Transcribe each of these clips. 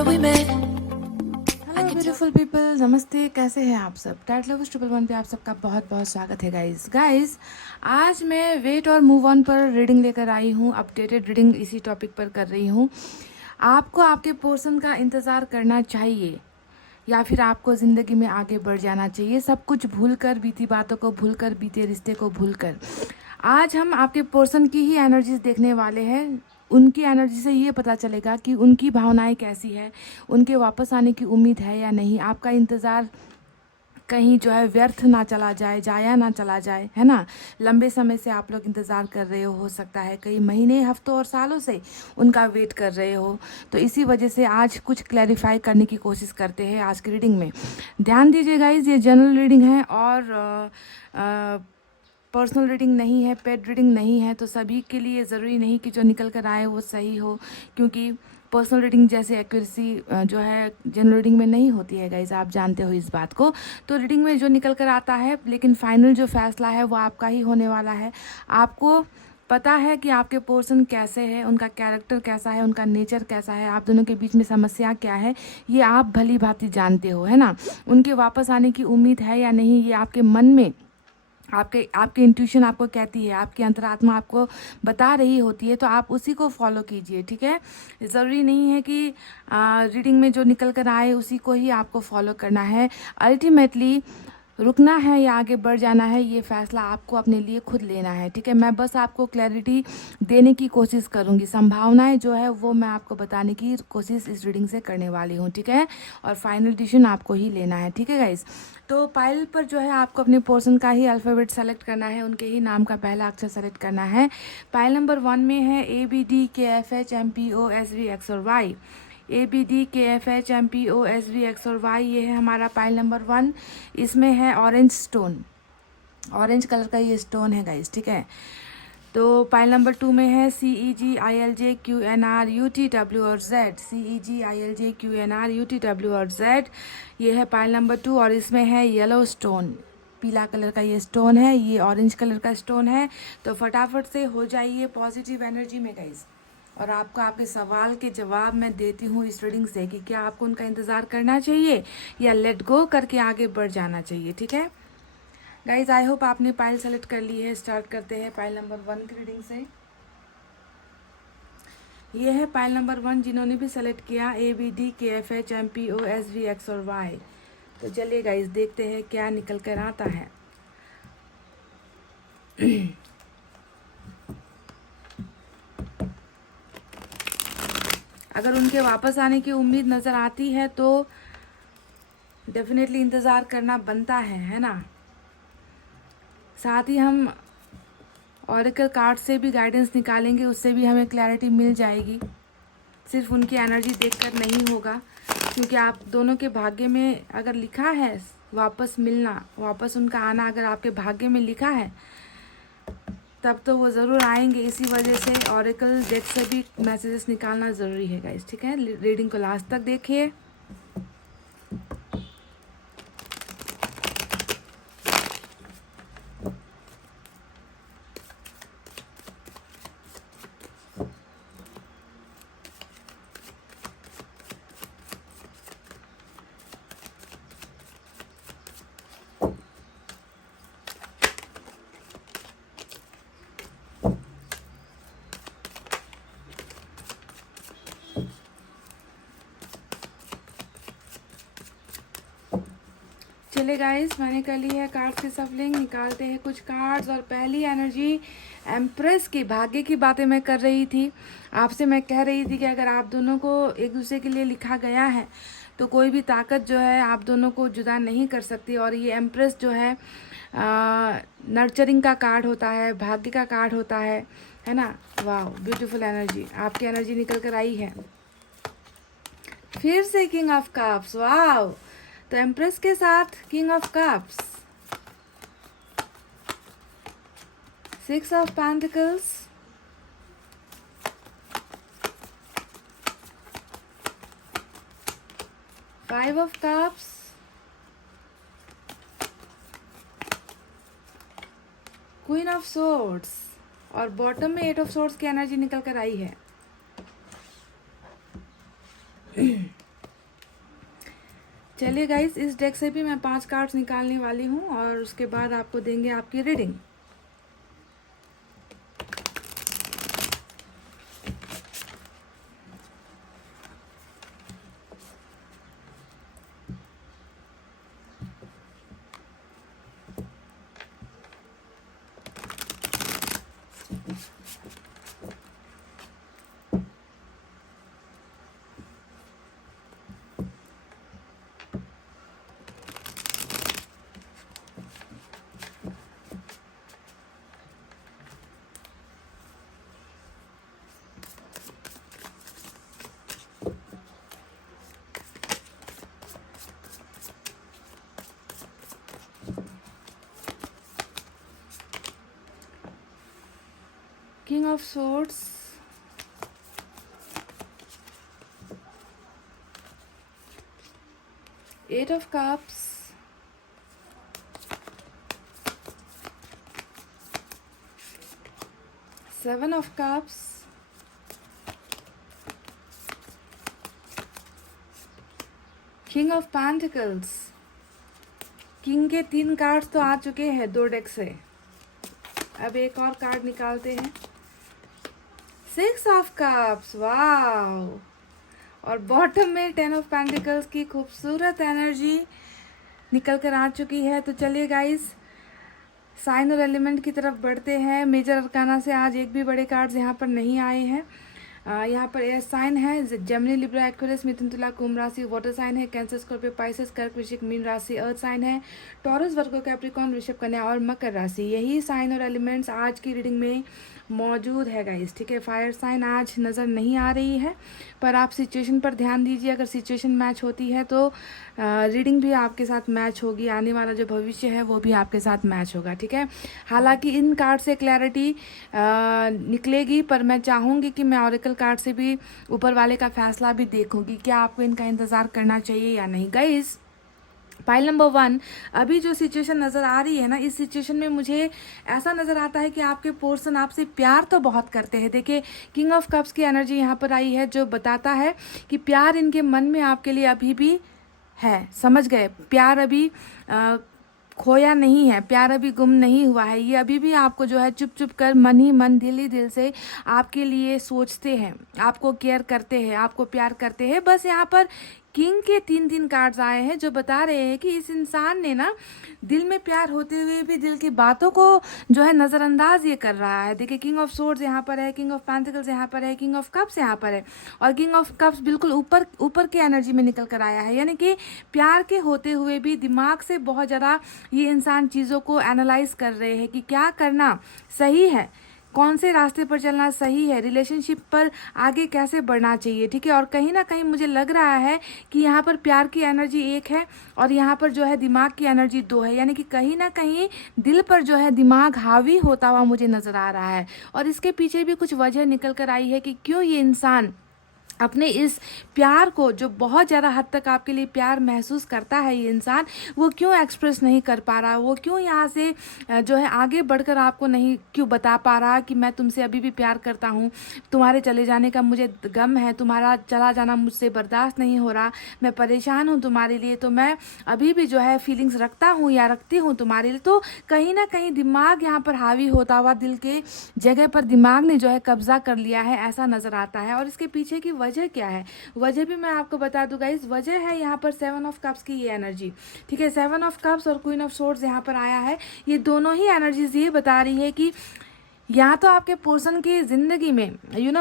summer we met. Hello beautiful people, नमस्ते। कैसे हैं आप सब? टैट लवर्स 111 पे आप सबका बहुत बहुत स्वागत है गाइस। आज मैं वेट और मूव ऑन पर रीडिंग लेकर आई हूँ। अपडेटेड रीडिंग इसी टॉपिक पर कर रही हूँ। आपको आपके पोर्शन का इंतज़ार करना चाहिए या फिर आपको ज़िंदगी में आगे बढ़ जाना चाहिए, सब कुछ भूलकर, बीती बातों को भूलकर, बीते रिश्ते को भूलकर। आज हम आपके पोर्शन की ही एनर्जीज देखने वाले हैं। उनकी एनर्जी से ये पता चलेगा कि उनकी भावनाएं कैसी है, उनके वापस आने की उम्मीद है या नहीं। आपका इंतज़ार कहीं जो है व्यर्थ ना चला जाए, जाया ना चला जाए, है ना। लंबे समय से आप लोग इंतज़ार कर रहे हो सकता है कई महीने, हफ्तों और सालों से उनका वेट कर रहे हो। तो इसी वजह से आज कुछ क्लैरिफाई करने की कोशिश करते हैं आज की रीडिंग में। ध्यान दीजिए गाइज, ये जनरल रीडिंग है और पर्सनल रीडिंग नहीं है, पेड रीडिंग नहीं है। तो सभी के लिए ज़रूरी नहीं कि जो निकल कर आए वो सही हो, क्योंकि पर्सनल रीडिंग जैसे एक्यूरेसी जो है जनरल रीडिंग में नहीं होती है गाइज, आप जानते हो इस बात को। तो रीडिंग में जो निकल कर आता है, लेकिन फाइनल जो फैसला है वो आपका ही होने वाला है। आपको पता है कि आपके पर्सन कैसे हैं, उनका कैरेक्टर कैसा है, उनका नेचर कैसा है, आप दोनों के बीच में समस्या क्या है, ये आप भली भांति जानते हो, है ना। उनके वापस आने की उम्मीद है या नहीं, ये आपके मन में, आपके इंट्यूशन आपको कहती है, आपकी अंतरात्मा आपको बता रही होती है। तो आप उसी को फॉलो कीजिए, ठीक है। ज़रूरी नहीं है कि रीडिंग में जो निकल कर आए उसी को ही आपको फॉलो करना है। अल्टीमेटली रुकना है या आगे बढ़ जाना है, ये फैसला आपको अपने लिए खुद लेना है, ठीक है। मैं बस आपको क्लैरिटी देने की कोशिश करूँगी, संभावनाएं जो है वो मैं आपको बताने की कोशिश इस रीडिंग से करने वाली हूँ, ठीक है। और फाइनल डिसीजन आपको ही लेना है, ठीक है गाइस। तो पाइल पर जो है आपको अपने पोर्शन का ही अल्फ़ाबेट सेलेक्ट करना है, उनके ही नाम का पहला अक्षर सेलेक्ट करना है। पाइल नंबर 1 में है ABDKFHMPOSVX और Y। ABDKFHMPOSVX और Y, ये है हमारा पाइल नंबर 1। इसमें है ऑरेंज स्टोन, ऑरेंज कलर का ये स्टोन है गाइस, ठीक है। तो पाइल नंबर 2 में है CEGILJQNRUTW और Z। CEGILJQNRUTW और Z, ये है पाइल नंबर 2। और इसमें है येलो स्टोन, पीला कलर का ये स्टोन है, ये ऑरेंज कलर का स्टोन है। तो फटाफट से हो जाइए पॉजिटिव एनर्जी में गाइस। और आपको आपके सवाल के जवाब मैं देती हूँ इस रीडिंग से कि क्या आपको उनका इंतज़ार करना चाहिए या लेट गो करके आगे बढ़ जाना चाहिए, ठीक है गाइज। आई होप आपने पाइल सेलेक्ट कर ली है। स्टार्ट करते हैं पाइल नंबर 1 की रीडिंग से। ये है पाइल नंबर 1, जिन्होंने भी सेलेक्ट किया ABDKFHMPOSVX और Y। तो चलिए गाइज देखते हैं क्या निकल कर आता है। अगर उनके वापस आने की उम्मीद नज़र आती है तो डेफिनेटली इंतज़ार करना बनता है ना। साथ ही हम ऑरेकल कार्ड से भी गाइडेंस निकालेंगे, उससे भी हमें क्लैरिटी मिल जाएगी। सिर्फ उनकी एनर्जी देखकर नहीं होगा, क्योंकि आप दोनों के भाग्य में अगर लिखा है वापस मिलना, वापस उनका आना अगर आपके भाग्य में लिखा है तब तो वो ज़रूर आएंगे। इसी वजह से ऑरेकल डेक से भी मैसेजेस निकालना ज़रूरी है गाइस, ठीक है। रीडिंग को लास्ट तक देखिए। चले गाइस, मैंने कर ली है कार्ड्स की सफलिंग। निकालते हैं कुछ कार्ड्स। और पहली एनर्जी एम्प्रेस की, भाग्य की बातें मैं कर रही थी आपसे। मैं कह रही थी कि अगर आप दोनों को एक दूसरे के लिए लिखा गया है तो कोई भी ताकत जो है आप दोनों को जुदा नहीं कर सकती। और ये एम्प्रेस जो है नर्चरिंग का कार्ड होता है, भाग्य का कार्ड होता है ना। वाह, ब्यूटीफुल एनर्जी, आपकी एनर्जी निकल कर आई है फिर से। किंग ऑफ कप्स, वाह। तो एम्प्रेस के साथ king of cups, 6 of pentacles, 5 of cups, queen of swords और बॉटम में 8 ऑफ सोर्ड्स की एनर्जी निकल कर आई है। चलिए गाइस, इस डेक से भी मैं 5 कार्ड्स निकालने वाली हूँ और उसके बाद आपको देंगे आपकी reading. King of Swords, Eight of Cups, Seven of Cups, King of Pentacles। King के 3 कार्ड्स तो आ चुके हैं 2 डेक से। अब एक और कार्ड निकालते हैं, 6 ऑफ कप्स, वाओ। और बॉटम में 10 ऑफ पेंटिकल्स की खूबसूरत एनर्जी निकल कर आ चुकी है। तो चलिए गाइस, साइन और एलिमेंट की तरफ बढ़ते हैं। मेजर अरकाना से आज एक भी बड़े कार्ड्स यहाँ पर नहीं आए हैं। यहाँ पर एयर साइन है, जेमिनी, लिब्रा, एक्वेरियस, मिथुन, तुला, कुंभ राशि। वाटर साइन है, कैंसर, स्कॉर्पियो, पाइसेस, कर्क, वृश्चिक, मीन राशि। अर्थ साइन है, टॉरस, वर्गो, कैप्रिकॉर्न, वृषभ, कन्या और मकर राशि। यही साइन और एलिमेंट्स आज की रीडिंग में मौजूद है गाइस, ठीक है। फायर साइन आज नज़र नहीं आ रही है, पर आप सिचुएशन पर ध्यान दीजिए। अगर सिचुएशन मैच होती है तो रीडिंग भी आपके साथ मैच होगी, आने वाला जो भविष्य है वो भी आपके साथ मैच होगा, ठीक है। हालांकि इन कार्ड से क्लैरिटी निकलेगी, पर मैं चाहूँगी कि मैं ऑरेकल कार्ड से भी ऊपर वाले का फैसला भी देखूँगी, क्या आपको इनका इंतज़ार करना चाहिए या नहीं। गाइस, पाइल नंबर 1, अभी जो सिचुएशन नज़र आ रही है ना, इस सिचुएशन में मुझे ऐसा नज़र आता है कि आपके पर्सन आपसे प्यार तो बहुत करते हैं। देखिए, किंग ऑफ कप्स की एनर्जी यहाँ पर आई है, जो बताता है कि प्यार इनके मन में आपके लिए अभी भी है। समझ गए, प्यार अभी खोया नहीं है, प्यार अभी गुम नहीं हुआ है। ये अभी भी आपको जो है चुप चुप कर, मन ही मन, दिल ही दिल से आपके लिए सोचते हैं, आपको केयर करते हैं, आपको प्यार करते हैं। बस यहाँ पर किंग के 3 कार्ड्स आए हैं, जो बता रहे हैं कि इस इंसान ने ना दिल में प्यार होते हुए भी दिल की बातों को जो है नज़रअंदाज ये कर रहा है। देखिए, किंग ऑफ सोर्ड्स यहाँ पर है, किंग ऑफ पेंटिकल्स यहाँ पर है, किंग ऑफ कप्स यहाँ पर है, और किंग ऑफ कप्स बिल्कुल ऊपर की एनर्जी में निकल कर आया है। यानी कि प्यार के होते हुए भी दिमाग से बहुत ज़्यादा ये इंसान चीज़ों को एनालाइज कर रहे हैं कि क्या करना सही है, कौन से रास्ते पर चलना सही है, रिलेशनशिप पर आगे कैसे बढ़ना चाहिए, ठीक है। और कहीं ना कहीं मुझे लग रहा है कि यहाँ पर प्यार की एनर्जी 1 है और यहाँ पर जो है दिमाग की एनर्जी 2 है। यानी कि कहीं ना कहीं दिल पर जो है दिमाग हावी होता हुआ मुझे नज़र आ रहा है। और इसके पीछे भी कुछ वजह निकल कर आई है कि क्यों ये इंसान अपने इस प्यार को, जो बहुत ज़्यादा हद तक आपके लिए प्यार महसूस करता है ये इंसान, वो क्यों एक्सप्रेस नहीं कर पा रहा, वो क्यों यहाँ से जो है आगे बढ़कर आपको नहीं क्यों बता पा रहा कि मैं तुमसे अभी भी प्यार करता हूँ, तुम्हारे चले जाने का मुझे गम है, तुम्हारा चला जाना मुझसे बर्दाश्त नहीं हो रहा, मैं परेशान हूँ तुम्हारे लिए, तो मैं अभी भी जो है फीलिंग्स रखता हूँ या रखती हूँ तुम्हारे लिए। तो कहीं ना कहीं दिमाग यहाँ पर हावी होता हुआ, दिल के जगह पर दिमाग ने जो है कब्जा कर लिया है, ऐसा नज़र आता है। और इसके पीछे की वजह क्या है, वजह भी मैं आपको बता दूं गाइस। वजह है यहाँ पर 7 ऑफ कप्स की ये एनर्जी, ठीक है। 7 ऑफ कप्स और क्वीन ऑफ सोर्ड्स यहाँ पर आया है। ये दोनों ही एनर्जीज ये बता रही है कि यहाँ तो आपके पर्सन की ज़िंदगी में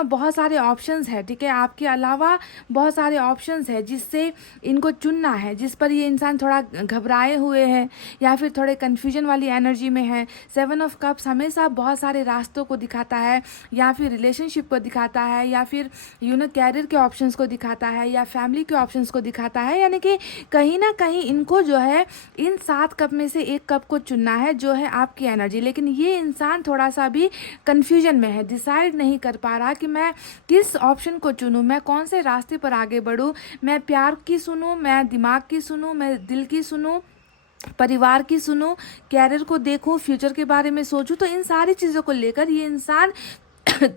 बहुत सारे ऑप्शंस है, ठीक है। आपके अलावा बहुत सारे ऑप्शंस है जिससे इनको चुनना है, जिस पर ये इंसान थोड़ा घबराए हुए हैं या फिर थोड़े कन्फ्यूजन वाली एनर्जी में है। 7 ऑफ कप्स हमेशा बहुत सारे रास्तों को दिखाता है, या फिर रिलेशनशिप को दिखाता है, या फिर कैरियर के ऑप्शंस को दिखाता है, या फैमिली के ऑप्शंस को दिखाता है। यानी कि कहीं ना कहीं इनको जो है इन 7 कप में से एक कप को चुनना है, जो है आपकी एनर्जी। लेकिन ये इंसान थोड़ा सा भी कंफ्यूजन में है, डिसाइड नहीं कर पा रहा कि मैं किस ऑप्शन को चुनूं, मैं कौन से रास्ते पर आगे बढ़ूं, मैं प्यार की सुनूं, मैं दिमाग की सुनूं, मैं दिल की सुनूं, परिवार की सुनूं, कैरियर को देखूं, फ्यूचर के बारे में सोचूं। तो इन सारी चीज़ों को लेकर ये इंसान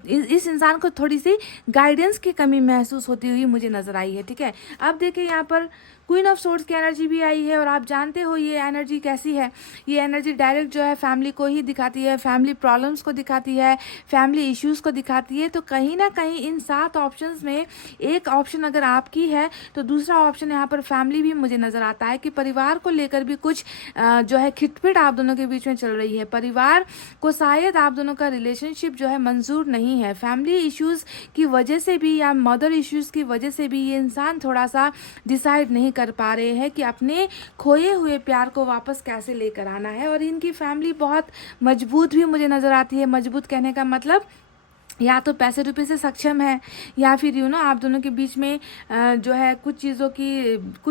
इस इंसान को थोड़ी सी गाइडेंस की कमी महसूस होती हुई मुझे नजर आई है, ठीक है। अब देखिए, यहाँ पर क्वीन ऑफ सोर्ड्स की एनर्जी भी आई है और आप जानते हो ये एनर्जी कैसी है। ये एनर्जी डायरेक्ट जो है फैमिली को ही दिखाती है, फैमिली प्रॉब्लम्स को दिखाती है, फैमिली इश्यूज़ को दिखाती है। तो कहीं ना कहीं इन 7 ऑप्शंस में एक ऑप्शन अगर आपकी है तो दूसरा ऑप्शन यहाँ पर फैमिली भी मुझे नज़र आता है कि परिवार को लेकर भी कुछ जो है खिटपिट आप दोनों के बीच में चल रही है। परिवार को शायद आप दोनों का रिलेशनशिप जो है मंजूर नहीं है। फैमिली इश्यूज़ की वजह से भी या मदर इश्यूज़ की वजह से भी ये इंसान थोड़ा सा डिसाइड नहीं कर पा रहे हैं कि अपने खोए हुए प्यार को वापस कैसे लेकर आना है। और इनकी फैमिली बहुत मजबूत भी मुझे नज़र आती है। मजबूत कहने का मतलब या तो पैसे रुपए से सक्षम है या फिर आप दोनों के बीच में जो है कुछ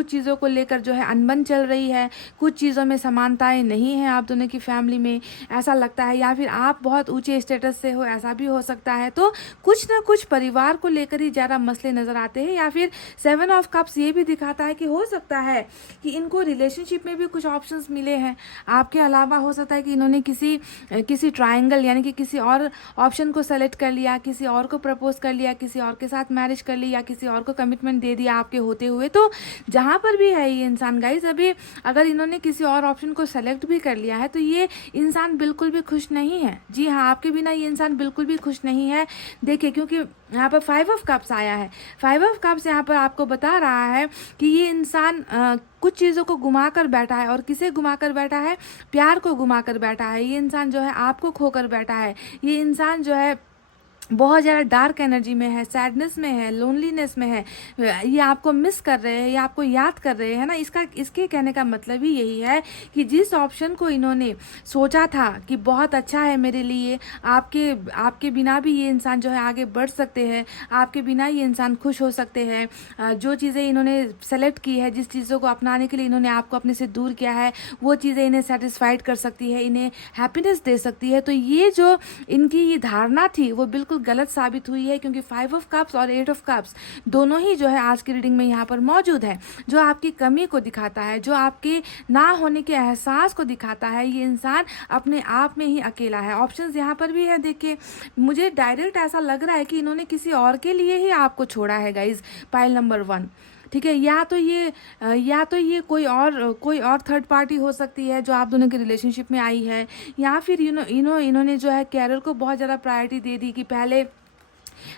चीज़ों को लेकर जो है अनबन चल रही है, कुछ चीज़ों में समानताएं नहीं है आप दोनों की फैमिली में, ऐसा लगता है। या फिर आप बहुत ऊंचे स्टेटस से हो, ऐसा भी हो सकता है। तो कुछ ना कुछ परिवार को लेकर ही ज़्यादा मसले नज़र आते हैं। या फिर 7 ऑफ कप्स ये भी दिखाता है कि हो सकता है कि इनको रिलेशनशिप में भी कुछ ऑप्शंस मिले हैं आपके अलावा। हो सकता है कि इन्होंने किसी ट्रायंगल यानी कि किसी और ऑप्शन को सेलेक्ट कर लिया, किसी और को प्रपोज कर लिया, किसी और के साथ मैरिज कर लिया, किसी और को कमिटमेंट दे दिया आपके होते हुए। तो जहाँ पर भी है ये इंसान गाइज, अभी अगर इन्होंने किसी और ऑप्शन को सेलेक्ट भी कर लिया है तो ये इंसान बिल्कुल भी खुश नहीं है। जी हाँ, आपके बिना ये इंसान बिल्कुल भी खुश नहीं है। देखिए, क्योंकि यहाँ पर 5 ऑफ कप्स आया है। 5 ऑफ कप्स यहाँ पर आपको बता रहा है कि ये इंसान कुछ चीज़ों को घुमा कर बैठा है। और किसे घुमा कर बैठा है? प्यार को घुमा कर बैठा है। ये इंसान जो है आपको खोकर बैठा है। ये इंसान जो है बहुत ज़्यादा डार्क एनर्जी में है, सैडनेस में है, लोनलीनेस में है। ये आपको मिस कर रहे हैं, ये आपको याद कर रहे हैं ना। इसके कहने का मतलब ही यही है कि जिस ऑप्शन को इन्होंने सोचा था कि बहुत अच्छा है मेरे लिए, आपके बिना भी ये इंसान जो है आगे बढ़ सकते हैं, आपके बिना ये इंसान खुश हो सकते हैं। जो चीज़ें इन्होंने सेलेक्ट की है, जिस चीज़ों को अपनाने के लिए इन्होंने आपको अपने से दूर किया है, वो चीज़ें इन्हें सेटिस्फाइड कर सकती है, इन्हें हैप्पीनेस दे सकती है। तो ये जो इनकी ये धारणा थी वो बिल्कुल गलत साबित हुई है, क्योंकि 5 ऑफ कप्स और 8 ऑफ कप्स दोनों ही जो है आज की रीडिंग में यहाँ पर मौजूद है। जो आपकी कमी को दिखाता है, जो आपके ना होने के एहसास को दिखाता है। ये इंसान अपने आप में ही अकेला है। ऑप्शंस यहाँ पर भी है, देखिए मुझे डायरेक्ट ऐसा लग रहा है कि इन्होंने किसी और के लिए ही आपको छोड़ा है गाइज, पाइल नंबर 1। ठीक है, या तो ये कोई और थर्ड पार्टी हो सकती है जो आप दोनों के रिलेशनशिप में आई है। या फिर इन्होंने जो है कैरियर को बहुत ज़्यादा प्रायोरिटी दे दी कि पहले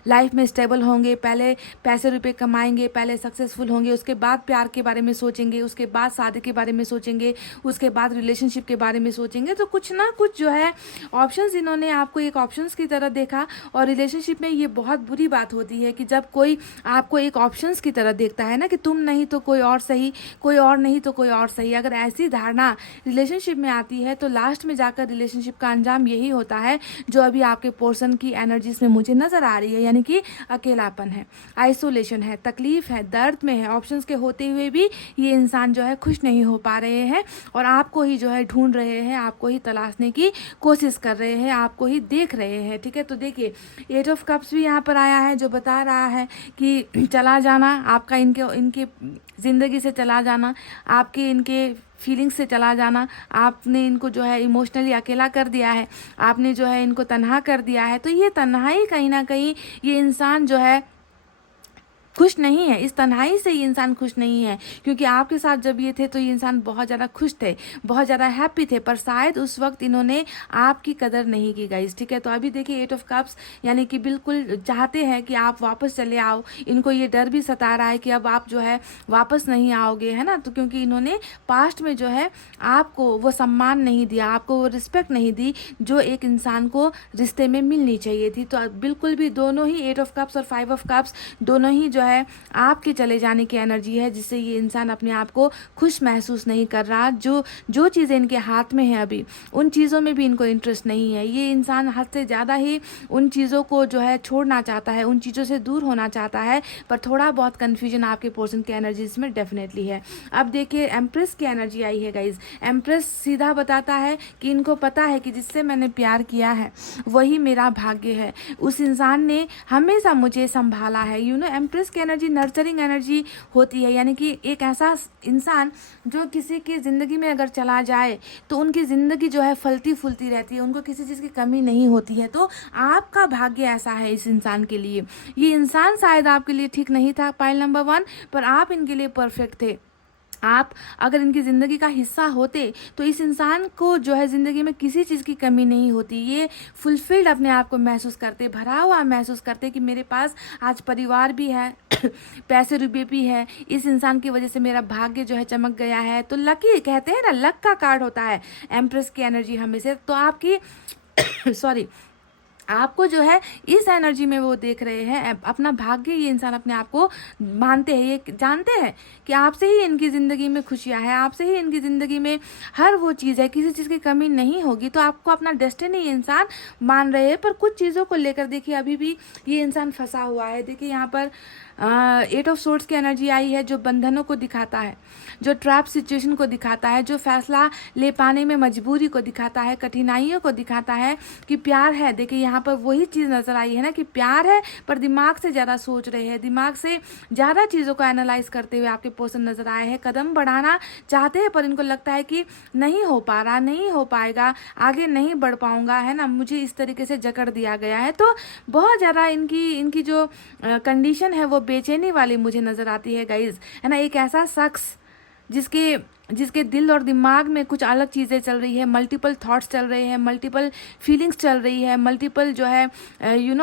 लाइफ में स्टेबल होंगे, पहले पैसे रुपए कमाएंगे, पहले सक्सेसफुल होंगे, उसके बाद प्यार के बारे में सोचेंगे, उसके बाद शादी के बारे में सोचेंगे, उसके बाद रिलेशनशिप के बारे में सोचेंगे। तो कुछ ना कुछ जो है ऑप्शंस इन्होंने आपको एक ऑप्शंस की तरह देखा। और रिलेशनशिप में ये बहुत बुरी बात होती है कि जब कोई आपको एक ऑप्शंस की तरह देखता है ना, कि तुम नहीं तो कोई और सही, कोई और नहीं तो कोई और सही। अगर ऐसी धारणा रिलेशनशिप में आती है तो लास्ट में जाकर रिलेशनशिप का अंजाम यही होता है जो अभी आपके पोर्शन की एनर्जीज में मुझे नजर आ रही है। यानी कि अकेलापन है, आइसोलेशन है, तकलीफ है, दर्द में है। ऑप्शंस के होते हुए भी ये इंसान जो है खुश नहीं हो पा रहे हैं और आपको ही जो है ढूंढ रहे हैं, आपको ही तलाशने की कोशिश कर रहे हैं, आपको ही देख रहे हैं। ठीक है, तो देखिए 8 ऑफ कप्स भी यहाँ पर आया है जो बता रहा है कि चला जाना आपका, इनके ज़िंदगी से चला जाना, आपके इनके फीलिंग्स से चला जाना, आपने इनको जो है इमोशनली अकेला कर दिया है, आपने जो है इनको तन्हा कर दिया है। तो ये तन्हाई कहीं ना कहीं ये इंसान जो है खुश नहीं है। इस तन्हाई से ये इंसान खुश नहीं है, क्योंकि आपके साथ जब ये थे तो ये इंसान बहुत ज़्यादा खुश थे, बहुत ज़्यादा हैप्पी थे, पर शायद उस वक्त इन्होंने आपकी कदर नहीं की गाइस। ठीक है, तो अभी देखिए 8 ऑफ कप्स यानी कि बिल्कुल चाहते हैं कि आप वापस चले आओ। इनको ये डर भी सता रहा है कि अब आप जो है वापस नहीं आओगे, है ना। तो क्योंकि इन्होंने पास्ट में जो है आपको वो सम्मान नहीं दिया, आपको वो रिस्पेक्ट नहीं दी जो एक इंसान को रिश्ते में मिलनी चाहिए थी। तो बिल्कुल भी दोनों ही 8 ऑफ कप्स और 5 ऑफ कप्स दोनों ही जो है आपके चले जाने की एनर्जी है, जिससे ये इंसान अपने आप को खुश महसूस नहीं कर रहा। जो चीज़ें इनके हाथ में है अभी, उन चीज़ों में भी इनको इंटरेस्ट नहीं है। ये इंसान हद से ज़्यादा ही उन चीज़ों को जो है छोड़ना चाहता है, उन चीज़ों से दूर होना चाहता है, पर थोड़ा बहुत कन्फ्यूजन आपके पोर्शन की एनर्जीज में डेफिनेटली है। अब देखिए एम्प्रेस की एनर्जी आई है गाइज। एम्प्रेस सीधा बताता है कि इनको पता है कि जिससे मैंने प्यार किया है वही मेरा भाग्य है, उस इंसान ने हमेशा मुझे संभाला है। एम्प्रेस की एनर्जी नर्चरिंग एनर्जी होती है, यानी कि एक ऐसा इंसान जो किसी की ज़िंदगी में अगर चला जाए तो उनकी ज़िंदगी जो है फलती फूलती रहती है, उनको किसी चीज़ की कमी नहीं होती है। तो आपका भाग्य ऐसा है इस इंसान के लिए। ये इंसान शायद आपके लिए ठीक नहीं था पाइल नंबर 1, पर आप इनके लिए परफेक्ट थे। आप अगर इनकी ज़िंदगी का हिस्सा होते तो इस इंसान को जो है ज़िंदगी में किसी चीज़ की कमी नहीं होती। ये फुलफिल्ड अपने आप को महसूस करते, भरा हुआ महसूस करते कि मेरे पास आज परिवार भी है पैसे रुपये भी है, इस इंसान की वजह से मेरा भाग्य जो है चमक गया है। तो लकी कहते हैं ना, लक का कार्ड होता है एम्प्रेस की एनर्जी हमेशा। तो आपकी सॉरी आपको जो है इस एनर्जी में वो देख रहे हैं अपना भाग्य। ये इंसान अपने आप को मानते हैं, ये जानते हैं कि आपसे ही इनकी ज़िंदगी में खुशियाँ हैं, आपसे ही इनकी ज़िंदगी में हर वो चीज़ है, किसी चीज़ की कमी नहीं होगी। तो आपको अपना डेस्टिनी ये इंसान मान रहे हैं। पर कुछ चीज़ों को लेकर देखिए अभी भी ये इंसान फंसा हुआ है। देखिए यहाँ पर 8 ऑफ सोर्ड्स की एनर्जी आई है, जो बंधनों को दिखाता है, जो ट्रैप सिचुएशन को दिखाता है, जो फैसला ले पाने में मजबूरी को दिखाता है, कठिनाइयों को दिखाता है कि प्यार है। देखिए यहाँ पर वही चीज़ नज़र आई है ना कि प्यार है, पर दिमाग से ज़्यादा सोच रहे हैं, दिमाग से ज़्यादा चीज़ों को एनालाइज करते हुए आपके पर्सन नज़र आए हैं। कदम बढ़ाना चाहते हैं पर इनको लगता है कि नहीं हो पा रहा, नहीं हो पाएगा, आगे नहीं बढ़ पाऊंगा, है ना, मुझे इस तरीके से जकड़ दिया गया है। तो बहुत ज़्यादा इनकी जो कंडीशन है वो बेचैनी वाली मुझे नज़र आती है गाइज, है ना। एक ऐसा शख्स जिसके दिल और दिमाग में कुछ अलग चीज़ें चल रही है, मल्टीपल थॉट्स चल रहे हैं, मल्टीपल फीलिंग्स चल रही है, मल्टीपल जो है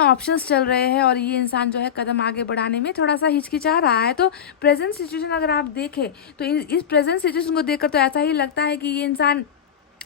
ऑप्शंस चल रहे हैं, और ये इंसान जो है कदम आगे बढ़ाने में थोड़ा सा हिचकिचा रहा है। तो प्रेजेंट सिचुएशन अगर आप देखें तो इस प्रेजेंट सिचुएशन को देखकर तो ऐसा ही लगता है कि ये इंसान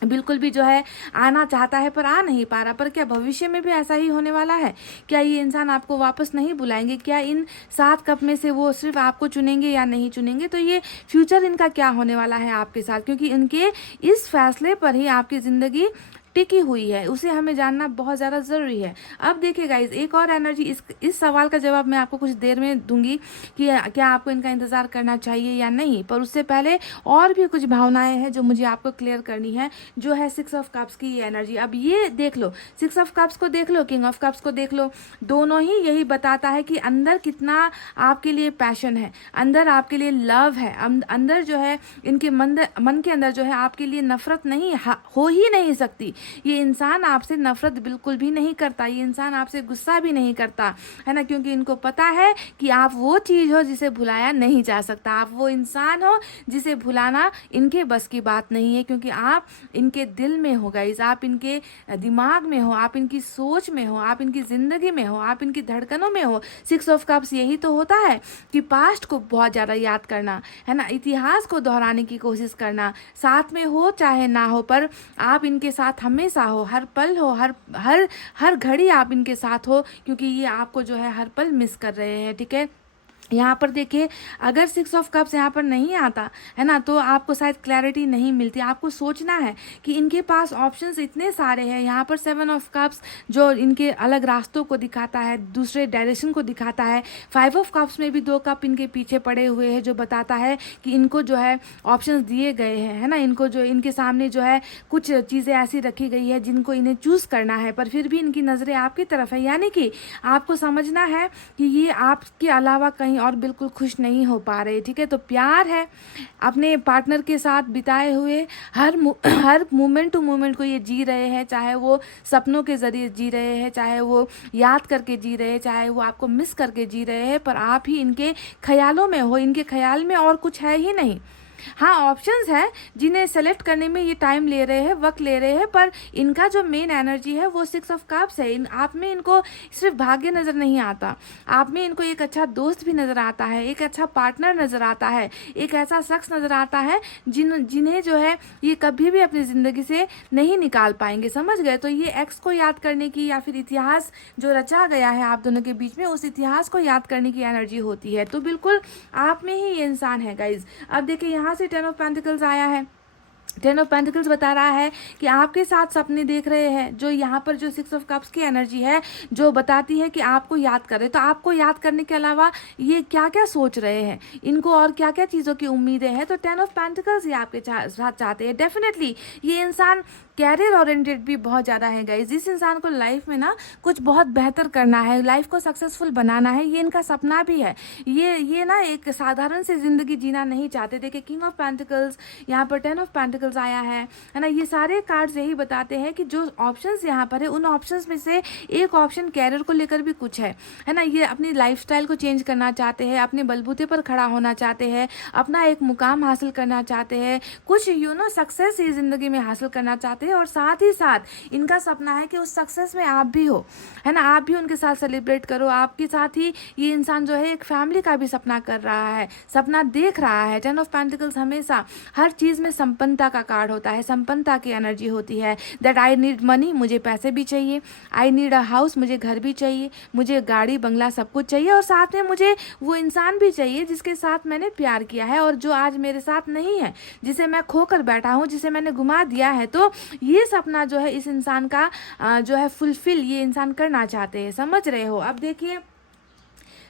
बिल्कुल भी जो है आना चाहता है पर आ नहीं पा रहा। पर क्या भविष्य में भी ऐसा ही होने वाला है? क्या ये इंसान आपको वापस नहीं बुलाएंगे? क्या इन 7 कप में से वो सिर्फ आपको चुनेंगे या नहीं चुनेंगे? तो ये फ्यूचर इनका क्या होने वाला है आपके साथ, क्योंकि इनके इस फैसले पर ही आपकी ज़िंदगी टिकी हुई है, उसे हमें जानना बहुत ज़्यादा ज़रूरी है। अब देखिए गाइज, एक और एनर्जी, इस सवाल का जवाब मैं आपको कुछ देर में दूंगी कि क्या आपको इनका इंतज़ार करना चाहिए या नहीं। पर उससे पहले और भी कुछ भावनाएं हैं जो मुझे आपको क्लियर करनी है, जो है 6 ऑफ कप्स की ये एनर्जी। अब ये देख लो, 6 ऑफ कप्स को देख लो, किंग ऑफ कप्स को देख लो, दोनों ही यही बताता है कि अंदर कितना आपके लिए पैशन है, अंदर आपके लिए लव है, अंदर जो है इनके मन के अंदर जो है आपके लिए नफरत नहीं हो ही नहीं सकती। ये इंसान आपसे नफरत बिल्कुल भी नहीं करता, ये इंसान आपसे गुस्सा भी नहीं करता, है ना, क्योंकि इनको पता है कि आप वो चीज़ हो जिसे भुलाया नहीं जा सकता, आप वो इंसान हो जिसे भुलाना इनके बस की बात नहीं है, क्योंकि आप इनके दिल में हो गाइस, आप इनके दिमाग में हो, आप इनकी सोच में हो, आप इनकी ज़िंदगी में हो, आप इनकी धड़कनों में हो। 6 ऑफ कप्स यही तो होता है कि पास्ट को बहुत ज़्यादा याद करना, है ना, इतिहास को दोहराने की कोशिश करना, साथ में हो चाहे ना हो पर आप इनके साथ हमेशा हो, हर पल हो, हर घड़ी आप इनके साथ हो, क्योंकि ये आपको जो है हर पल मिस कर रहे हैं। ठीक है, यहाँ पर देखिए, अगर 6 ऑफ कप्स यहाँ पर नहीं आता है ना, तो आपको शायद क्लैरिटी नहीं मिलती। आपको सोचना है कि इनके पास ऑप्शंस इतने सारे हैं। यहाँ पर 7 ऑफ कप्स जो इनके अलग रास्तों को दिखाता है, दूसरे डायरेक्शन को दिखाता है। 5 ऑफ कप्स में भी 2 कप इनके पीछे पड़े हुए हैं, जो बताता है कि इनको जो है ऑप्शंस दिए गए हैं, है ना, इनको जो इनके सामने जो है कुछ चीज़ें ऐसी रखी गई है जिनको इन्हें चूज़ करना है, पर फिर भी इनकी नज़रें आपकी तरफ है। यानी कि आपको समझना है कि ये आपके अलावा कहीं और बिल्कुल खुश नहीं हो पा रहे। ठीक है, तो प्यार है, अपने पार्टनर के साथ बिताए हुए हर मोमेंट टू मोमेंट को ये जी रहे हैं, चाहे वो सपनों के जरिए जी रहे हैं, चाहे वो याद करके जी रहे हैं, चाहे वो आपको मिस करके जी रहे हैं, पर आप ही इनके ख्यालों में हो, इनके ख्याल में और कुछ है ही नहीं। हाँ, ऑप्शंस हैं जिन्हें सेलेक्ट करने में ये टाइम ले रहे हैं, वक्त ले रहे हैं, पर इनका जो मेन एनर्जी है वो 6 ऑफ कप्स है। आप में इनको सिर्फ भाग्य नज़र नहीं आता, आप में इनको एक अच्छा दोस्त भी नज़र आता है, एक अच्छा पार्टनर नज़र आता है, एक ऐसा शख्स नज़र आता है जिन्हें जो है ये कभी भी अपनी ज़िंदगी से नहीं निकाल पाएंगे। समझ गए? तो ये एक्स को याद करने की या फिर इतिहास जो रचा गया है आप दोनों के बीच में, उस इतिहास को याद करने की एनर्जी होती है। तो बिल्कुल आप में ही ये इंसान है गाइज। अब देखिए, यहाँ से 10 ऑफ पेंटिकल्स आया है। 10 ऑफ पेंटिकल्स बता रहा है कि आपके साथ सपने देख रहे हैं, जो यहाँ पर जो 6 ऑफ कप्स की एनर्जी है जो बताती है कि आपको याद करे। तो आपको याद करने के अलावा ये क्या क्या सोच रहे हैं, इनको और क्या क्या चीज़ों की उम्मीदें हैं, तो 10 ऑफ पेंटिकल्स ये आपके साथ चाहते हैं। डेफिनेटली ये इंसान कैरियर ओरिएंटेड भी बहुत ज़्यादा है गाइज। इस इंसान को लाइफ में ना कुछ बहुत बेहतर करना है, लाइफ को सक्सेसफुल बनाना है, ये इनका सपना भी है। ये ना एक साधारण सी जिंदगी जीना नहीं चाहते। देखिए किंग ऑफ पेंटिकल्स, यहाँ पर 10 ऑफ पेंटिकल्स आया है ना। ये सारे कार्ड्स यही बताते हैं कि जो ऑप्शंस यहाँ पर है उन ऑप्शंस में से एक ऑप्शन कैरियर को लेकर भी कुछ है ना। ये अपनी लाइफस्टाइल को चेंज करना चाहते हैं, अपने बलबूते पर खड़ा होना चाहते हैं, अपना एक मुकाम हासिल करना चाहते हैं, कुछ सक्सेस ये ज़िंदगी में हासिल करना चाहते हैं। और साथ ही साथ इनका सपना है कि उस सक्सेस में आप भी हो, है ना, आप भी उनके साथ सेलिब्रेट करो। आपके साथ ही ये इंसान जो है एक फैमिली का भी सपना कर रहा है, सपना देख रहा है। 10 ऑफ पेंटिकल्स हमेशा हर चीज़ में संपन्नता का कार्ड होता है, संपन्नता की एनर्जी होती है। दैट आई नीड मनी, मुझे पैसे भी चाहिए, आई नीड अ हाउस, मुझे घर भी चाहिए, मुझे गाड़ी बंगला सब कुछ चाहिए, और साथ में मुझे वो इंसान भी चाहिए जिसके साथ मैंने प्यार किया है और जो आज मेरे साथ नहीं है, जिसे मैं खोकर बैठा हूँ, जिसे मैंने घुमा दिया है। तो ये सपना जो है इस इंसान का जो है फुलफिल ये इंसान करना चाहते हैं, समझ रहे हो। अब देखिए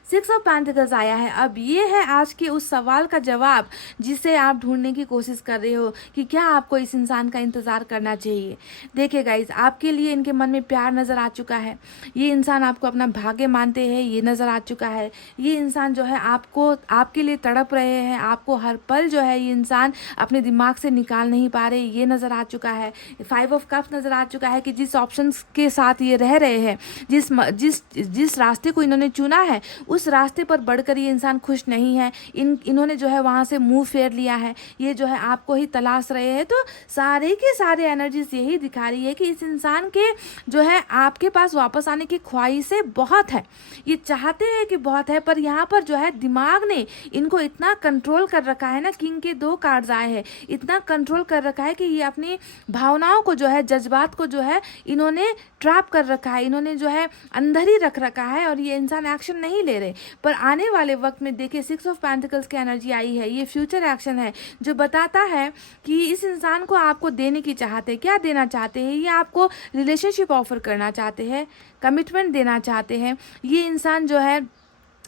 6 ऑफ पेंटिकल्स आया है। अब ये है आज के उस सवाल का जवाब जिसे आप ढूंढने की कोशिश कर रहे हो कि क्या आपको इस इंसान का इंतज़ार करना चाहिए। देखिए गाइज, आपके लिए इनके मन में प्यार नज़र आ चुका है, ये इंसान आपको अपना भाग्य मानते हैं, ये नज़र आ चुका है। ये इंसान जो है आपके लिए तड़प रहे हैं, आपको हर पल जो है ये इंसान अपने दिमाग से निकाल नहीं पा रहे, ये नज़र आ चुका है। 5 ऑफ कप्स नज़र आ चुका है कि जिस ऑप्शन के साथ ये रह रहे हैं, जिस रास्ते को इन्होंने चुना है उस रास्ते पर बढ़कर ये इंसान खुश नहीं है। इन्होंने जो है वहाँ से मुंह फेर लिया है, ये जो है आपको ही तलाश रहे हैं। तो सारे के सारे एनर्जीज यही दिखा रही है कि इस इंसान के जो है आपके पास वापस आने की ख्वाहिशें बहुत है, ये चाहते हैं कि बहुत है, पर यहाँ पर जो है दिमाग ने इनको इतना कंट्रोल कर रखा है ना। किंग के 2 कार्ड्स आए हैं, इतना कंट्रोल कर रखा है कि ये अपनी भावनाओं को जो है, जज्बात को जो है इन्होंने ट्रैप कर रखा है, इन्होंने जो है अंदर ही रख रखा है, और ये इंसान एक्शन नहीं ले रहे। पर आने वाले वक्त में देखिए 6 ऑफ पेंटिकल्स की एनर्जी आई है, ये फ्यूचर एक्शन है जो बताता है कि इस इंसान को आपको देने की चाहते हैं। क्या देना चाहते हैं? ये आपको रिलेशनशिप ऑफर करना चाहते हैं, कमिटमेंट देना चाहते हैं। ये इंसान जो है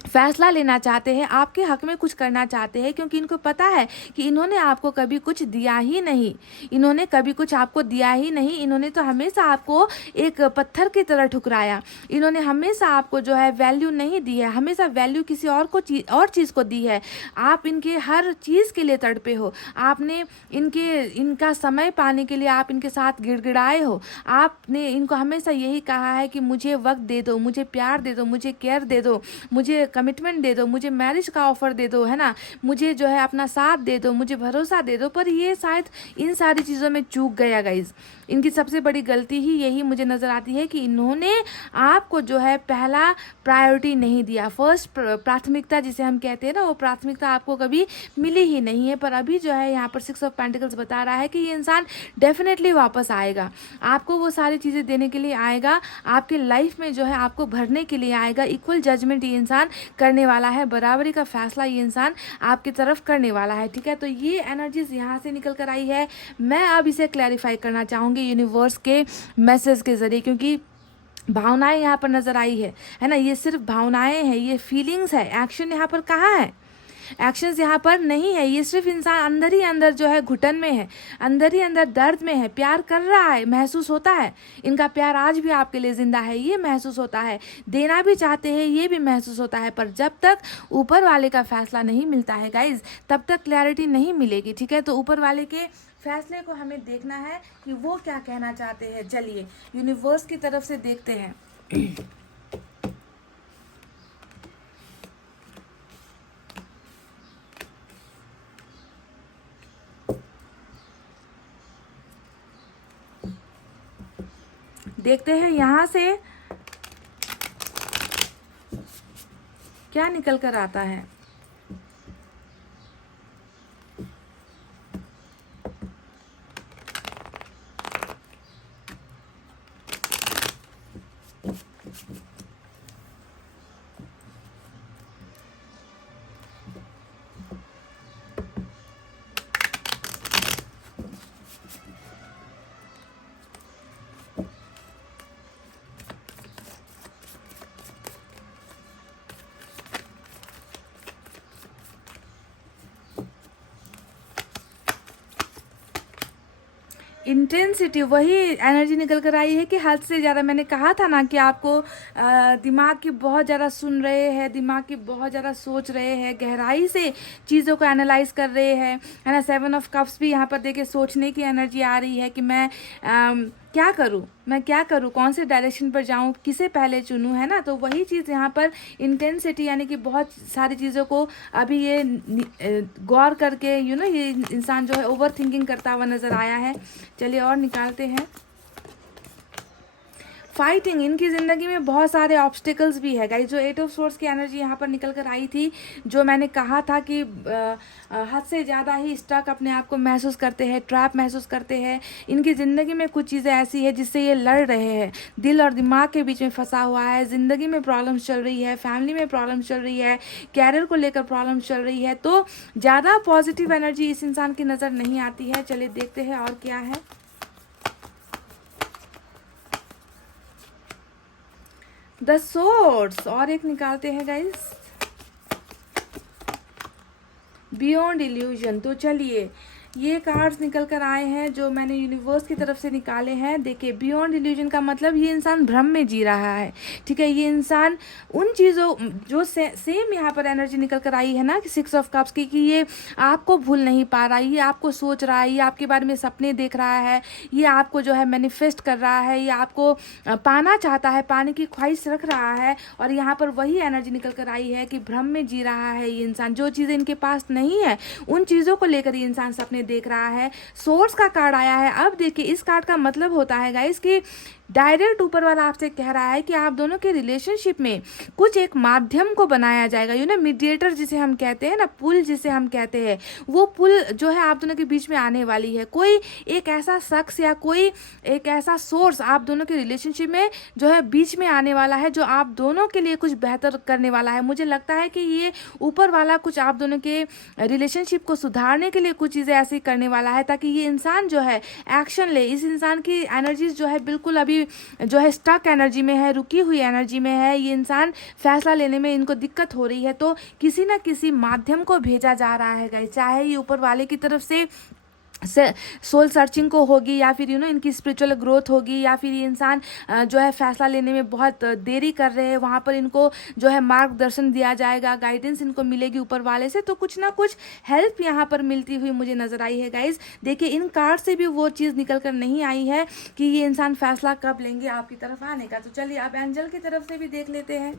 फैसला लेना चाहते हैं, आपके हक में कुछ करना चाहते हैं, क्योंकि इनको पता है कि इन्होंने आपको कभी कुछ दिया ही नहीं, इन्होंने कभी कुछ आपको दिया ही नहीं। इन्होंने तो हमेशा आपको एक पत्थर की तरह ठुकराया, इन्होंने हमेशा आपको जो है वैल्यू नहीं दी है, हमेशा वैल्यू किसी और चीज़ को दी है। आप इनके हर चीज़ के लिए तड़पे हो, आपने इनका समय पाने के लिए आप इनके साथ गिड़गिड़ाए हो। आपने इनको हमेशा यही कहा है कि मुझे वक्त दे दो, मुझे प्यार दे दो, मुझे केयर दे दो, मुझे कमिटमेंट दे दो, मुझे मैरिज का ऑफर दे दो, है ना, मुझे जो है अपना साथ दे दो, मुझे भरोसा दे दो। पर ये शायद इन सारी चीज़ों में चूक गया गाइज। इनकी सबसे बड़ी गलती ही यही मुझे नज़र आती है कि इन्होंने आपको जो है पहला प्रायोरिटी नहीं दिया, फर्स्ट प्राथमिकता जिसे हम कहते हैं ना, वो प्राथमिकता आपको कभी मिली ही नहीं है। पर अभी जो है यहाँ पर 6 ऑफ पेंटिकल्स बता रहा है कि ये इंसान डेफिनेटली वापस आएगा, आपको वो सारी चीज़ें देने के लिए आएगा, आपके लाइफ में जो है आपको भरने के लिए आएगा। इक्वल जजमेंट ये इंसान करने वाला है, बराबरी का फैसला ये इंसान आपकी तरफ करने वाला है, ठीक है। तो ये एनर्जीज यहाँ से निकल कर आई है। मैं अब इसे क्लैरिफाई करना चाहूँगी यूनिवर्स के मैसेज के ज़रिए, क्योंकि भावनाएं यहाँ पर नज़र आई है ना। ये सिर्फ भावनाएं हैं, ये फीलिंग्स है, एक्शन यहाँ पर कहाँ है? एक्शंस यहाँ पर नहीं है। ये सिर्फ इंसान अंदर ही अंदर जो है घुटन में है, अंदर ही अंदर दर्द में है, प्यार कर रहा है, महसूस होता है, इनका प्यार आज भी आपके लिए जिंदा है, ये महसूस होता है, देना भी चाहते हैं, ये भी महसूस होता है। पर जब तक ऊपर वाले का फैसला नहीं मिलता है गाइज, तब तक क्लैरिटी नहीं मिलेगी, ठीक है। तो ऊपर वाले के फैसले को हमें देखना है कि वो क्या कहना चाहते हैं। चलिए यूनिवर्स की तरफ से देखते हैं। देखते हैं यहाँ से क्या निकल कर आता है। इंटेंसिटी वही एनर्जी निकल कर आई है कि हद से ज़्यादा। मैंने कहा था ना कि आपको दिमाग की बहुत ज़्यादा सुन रहे हैं, दिमाग की बहुत ज़्यादा सोच रहे हैं, गहराई से चीज़ों को एनालाइज कर रहे हैं, है ना। 7 ऑफ कप्स भी यहाँ पर देखिए सोचने की एनर्जी आ रही है कि मैं क्या करूँ, मैं क्या करूँ, कौन से डायरेक्शन पर जाऊँ, किसे पहले चुनूँ, है ना। तो वही चीज़ यहाँ पर इंटेंसिटी यानी कि बहुत सारी चीज़ों को अभी ये गौर करके ये इंसान जो है ओवर थिंकिंग करता हुआ नज़र आया है। चलिए और निकालते हैं। फाइटिंग, इनकी ज़िंदगी में बहुत सारे ऑब्स्टिकल्स भी है गाइस। जो 8 ऑफ सोर्ड्स की एनर्जी यहाँ पर निकल कर आई थी, जो मैंने कहा था कि हद से ज़्यादा ही स्टक अपने आप को महसूस करते हैं, ट्रैप महसूस करते हैं। इनकी ज़िंदगी में कुछ चीज़ें ऐसी है जिससे ये लड़ रहे हैं, दिल और दिमाग के बीच में फंसा हुआ है। ज़िंदगी में प्रॉब्लम्स चल रही है, फैमिली में प्रॉब्लम्स चल रही है, कैरियर को लेकर प्रॉब्लम्स चल रही है। तो ज़्यादा पॉजिटिव एनर्जी इस इंसान की नज़र नहीं आती है। चलिए देखते हैं और क्या है। द सोर्ड्स, और एक निकालते हैं गाइस, बियॉन्ड इल्यूजन। तो चलिए ये कार्ड्स निकल कर आए हैं जो मैंने यूनिवर्स की तरफ से निकाले हैं। देखिए बियॉन्ड इल्यूजन का मतलब ये इंसान भ्रम में जी रहा है, ठीक है। ये इंसान उन चीज़ों जो सेम यहाँ पर एनर्जी निकल कर आई है ना कि 6 ऑफ कप्स की, कि ये आपको भूल नहीं पा रहा, ये आपको सोच रहा है, ये आपके बारे में सपने देख रहा है, ये आपको जो है मैनिफेस्ट कर रहा है, ये आपको पाना चाहता है, पाने की ख्वाहिश रख रहा है। और यहाँ पर वही एनर्जी निकल कर आई है कि भ्रम में जी रहा है ये इंसान। जो चीज़ें इनके पास नहीं है उन चीज़ों को लेकर ये इंसान सपने देख रहा है। सोर्स का कार्ड आया है। अब देखिए इस कार्ड का मतलब होता है गाइस कि डायरेक्ट ऊपर वाला आपसे कह रहा है कि आप दोनों के रिलेशनशिप में कुछ एक माध्यम को बनाया जाएगा, मीडिएटर जिसे हम कहते हैं ना, पुल जिसे हम कहते हैं, वो पुल जो है आप दोनों के बीच में आने वाली है। कोई एक ऐसा शख्स या कोई एक ऐसा सोर्स आप दोनों के रिलेशनशिप में जो है बीच में आने वाला है, जो आप दोनों के लिए कुछ बेहतर करने वाला है। मुझे लगता है कि ये ऊपर वाला कुछ आप दोनों के रिलेशनशिप को सुधारने के लिए कुछ चीज़ें ऐसी करने वाला है, ताकि ये इंसान जो है एक्शन ले। इस इंसान की एनर्जीज जो है बिल्कुल अभी जो है स्टक एनर्जी में है, रुकी हुई एनर्जी में है। ये इंसान फैसला लेने में इनको दिक्कत हो रही है, तो किसी ना किसी माध्यम को भेजा जा रहा है गाइस। चाहे ये ऊपर वाले की तरफ से सोल सर्चिंग को होगी, या फिर इनकी स्पिरिचुअल ग्रोथ होगी, या फिर ये इंसान जो है फैसला लेने में बहुत देरी कर रहे हैं, वहाँ पर इनको जो है मार्गदर्शन दिया जाएगा, गाइडेंस इनको मिलेगी ऊपर वाले से। तो कुछ ना कुछ हेल्प यहाँ पर मिलती हुई मुझे नज़र आई है गाइज। देखिए इन कार्ड से भी वो चीज़ निकल कर नहीं आई है कि ये इंसान फैसला कब लेंगे आपकी तरफ आने का। तो चलिए अब एंजल की तरफ से भी देख लेते हैं।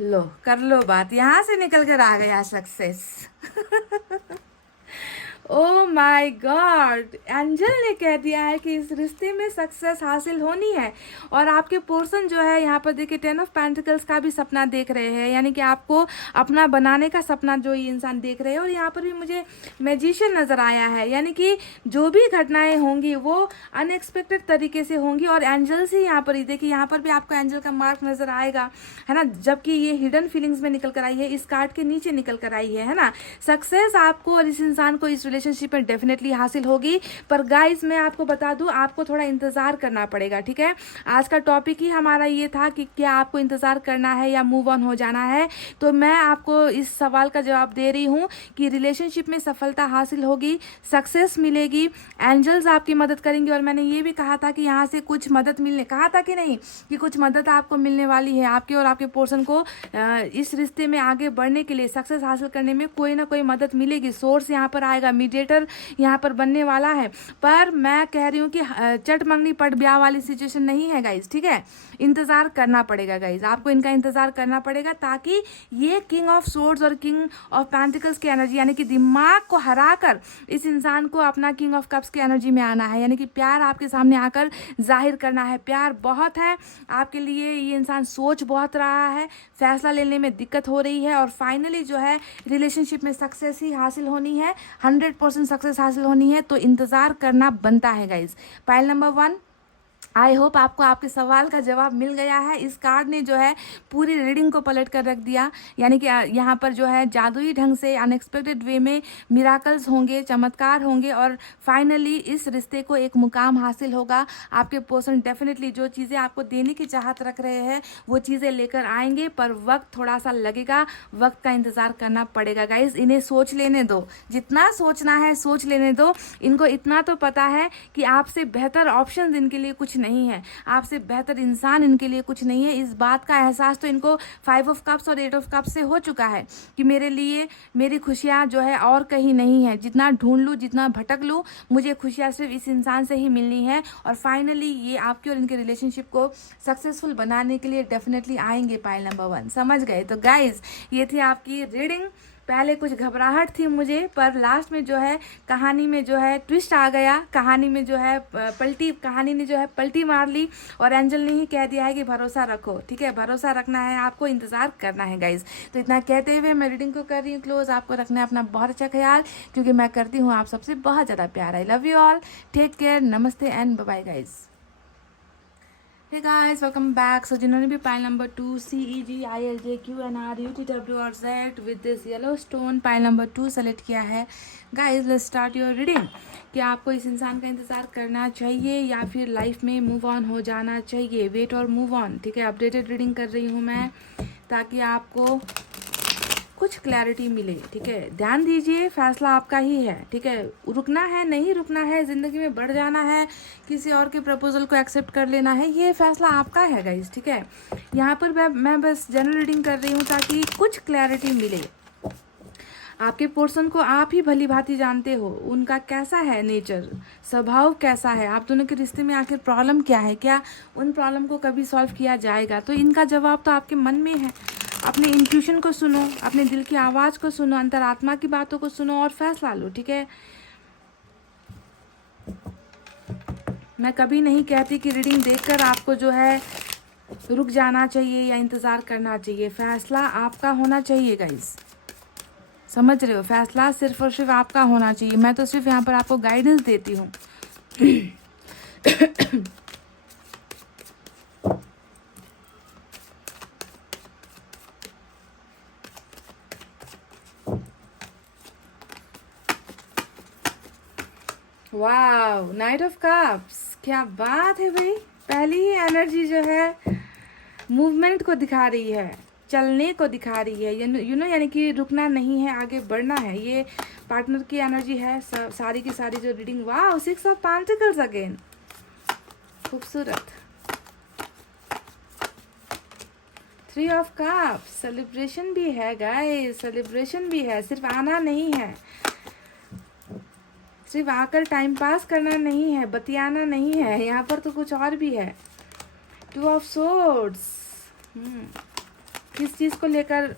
लो कर लो बात, यहाँ से निकल कर आ गया success. Oh my God, angel ने कह दिया है कि इस रिश्ते में सक्सेस हासिल होनी है। और आपके पोर्सन जो है यहाँ पर देखिए 10 ऑफ पेंटिकल्स का भी सपना देख रहे हैं, यानी कि आपको अपना बनाने का सपना जो ये इंसान देख रहे हैं। और यहाँ पर भी मुझे मैजिशियन नज़र आया है, यानी कि जो भी घटनाएं होंगी वो अनएक्सपेक्टेड तरीके से होंगी। और एंजल्स ही यहाँ पर ही देखिए, यहाँ पर भी आपको एंजल का मार्क नज़र आएगा, है ना। जबकि ये हिडन फीलिंग्स में निकल कर आई है, इस कार्ड के नीचे निकल कर आई है ना। सक्सेस आपको और इस इंसान को इस रिलेशनशिप में डेफिनेटली हासिल होगी। पर गाइस मैं आपको बता दूं, आपको थोड़ा इंतजार करना पड़ेगा, ठीक है। आज का टॉपिक ही हमारा ये था कि क्या आपको इंतजार करना है या मूव ऑन हो जाना है। तो मैं आपको इस सवाल का जवाब दे रही हूँ कि रिलेशनशिप में सफलता हासिल होगी, सक्सेस मिलेगी, एंजल्स आपकी मदद करेंगे। और मैंने ये भी कहा था कि यहाँ से कुछ मदद मिलने, कहा था कि नहीं, कि कुछ मदद आपको मिलने वाली है। आपके और आपके पर्सन को इस रिश्ते में आगे बढ़ने के लिए, सक्सेस हासिल करने में कोई ना कोई मदद मिलेगी। सोर्स यहाँ पर आएगा, मीडिएटर यहाँ पर बनने वाला है। पर मैं कह रही हूँ कि चट मंगनी पट ब्याह वाली सिचुएशन नहीं है गाइज, ठीक है। इंतजार करना पड़ेगा गाइज, आपको इनका इंतजार करना पड़ेगा, ताकि ये किंग ऑफ सोर्ड्स और किंग ऑफ पेंटिकल्स की एनर्जी, यानी कि दिमाग को हराकर इस इंसान को अपना किंग ऑफ कप्स की एनर्जी में आना है। यानी कि प्यार आपके सामने आकर जाहिर करना है। प्यार बहुत है आपके लिए, ये इंसान सोच बहुत रहा है, फैसला लेने में दिक्कत हो रही है, और फाइनली जो है रिलेशनशिप में सक्सेस ही हासिल होनी है, 100% सक्सेस हासिल होनी है। तो इंतज़ार करना बनता है guys. Pile number 1, I hope आपको आपके सवाल का जवाब मिल गया है। इस कार्ड ने जो है पूरी रीडिंग को पलट कर रख दिया, यानी कि यहाँ पर जो है जादुई ढंग से अनएक्सपेक्टेड वे में मिराकल्स होंगे, चमत्कार होंगे और फाइनली इस रिश्ते को एक मुकाम हासिल होगा। आपके पर्सन डेफिनेटली जो चीज़ें आपको देने की चाहत रख रहे हैं वो चीज़ें लेकर आएंगे, पर वक्त थोड़ा सा लगेगा, वक्त का इंतज़ार करना पड़ेगा गाइज। इन्हें सोच लेने दो, जितना सोचना है सोच लेने दो। इनको इतना तो पता है कि आपसे बेहतर ऑप्शन इनके लिए कुछ नहीं है, आपसे बेहतर इंसान इनके लिए कुछ नहीं है। इस बात का एहसास तो इनको 5 ऑफ कप्स और 8 ऑफ कप्स से हो चुका है कि मेरे लिए मेरी खुशियाँ जो है और कहीं नहीं है। जितना ढूंढ लूँ, जितना भटक लूँ, मुझे खुशियाँ सिर्फ इस इंसान से ही मिलनी है। और फाइनली ये आपके और इनके रिलेशनशिप को सक्सेसफुल बनाने के लिए डेफिनेटली आएंगे पाइल नंबर 1। समझ गए? तो गाइज ये थी आपकी रीडिंग। पहले कुछ घबराहट थी मुझे, पर लास्ट में जो है कहानी में जो है ट्विस्ट आ गया, कहानी में जो है कहानी ने जो है पलटी मार ली और एंजल ने ही कह दिया है कि भरोसा रखो। ठीक है, भरोसा रखना है, आपको इंतज़ार करना है गाइज। तो इतना कहते हुए मैं रीडिंग को कर रही हूँ क्लोज। आपको रखना है अपना बहुत अच्छा ख्याल, क्योंकि मैं करती हूँ आप सबसे बहुत ज़्यादा प्यार। I love you all, take care, नमस्ते and bye bye guys. Hey guys, welcome back. So जिन्होंने भी पाइल नंबर 2 CEGILJQNRUTW और Z with this yellow stone pile number 2 select किया है, guys let's start your reading. कि आपको इस इंसान का इंतज़ार करना चाहिए या फिर लाइफ में मूव ऑन हो जाना चाहिए, वेट और मूव ऑन। ठीक है, अपडेटेड रीडिंग कर रही हूँ मैं ताकि आपको कुछ क्लैरिटी मिले। ठीक है, ध्यान दीजिए, फैसला आपका ही है। ठीक है, रुकना है नहीं रुकना है, ज़िंदगी में बढ़ जाना है, किसी और के प्रपोजल को एक्सेप्ट कर लेना है, ये फैसला आपका है गाइस। ठीक है, यहाँ पर मैं बस जनरल रीडिंग कर रही हूँ ताकि कुछ क्लैरिटी मिले। आपके पर्सन को आप ही भली भांति जानते हो, उनका कैसा है नेचर, स्वभाव कैसा है, आप दोनों के रिश्ते में आखिर प्रॉब्लम क्या है, क्या उन प्रॉब्लम को कभी सॉल्व किया जाएगा। तो इनका जवाब तो आपके मन में है। अपने इंट्यूशन को सुनो, अपने दिल की आवाज़ को सुनो, अंतरात्मा की बातों को सुनो और फैसला लो। ठीक है, मैं कभी नहीं कहती कि रीडिंग देखकर आपको जो है रुक जाना चाहिए या इंतज़ार करना चाहिए। फैसला आपका होना चाहिए गाइस, समझ रहे हो? फैसला सिर्फ और सिर्फ आपका होना चाहिए। मैं तो सिर्फ यहाँ पर आपको गाइडेंस देती हूँ। वाव, नाइट ऑफ कप्स, क्या बात है भाई। पहली ही एनर्जी जो है मूवमेंट को दिखा रही है, चलने को दिखा रही है, यू नो, यानी कि रुकना नहीं है, आगे बढ़ना है। ये पार्टनर की एनर्जी है सारी की सारी जो रीडिंग। वाह, 6 ऑफ पेंटिकल्स अगेन, खूबसूरत। 3 ऑफ कप्स, सेलिब्रेशन भी है गाइस, सेलिब्रेशन भी है। सिर्फ आना नहीं है, सिर्फ आकर टाइम पास करना नहीं है, बतियाना नहीं है, यहाँ पर तो कुछ और भी है। 2 ऑफ सोर्ड्स, किस चीज़ को लेकर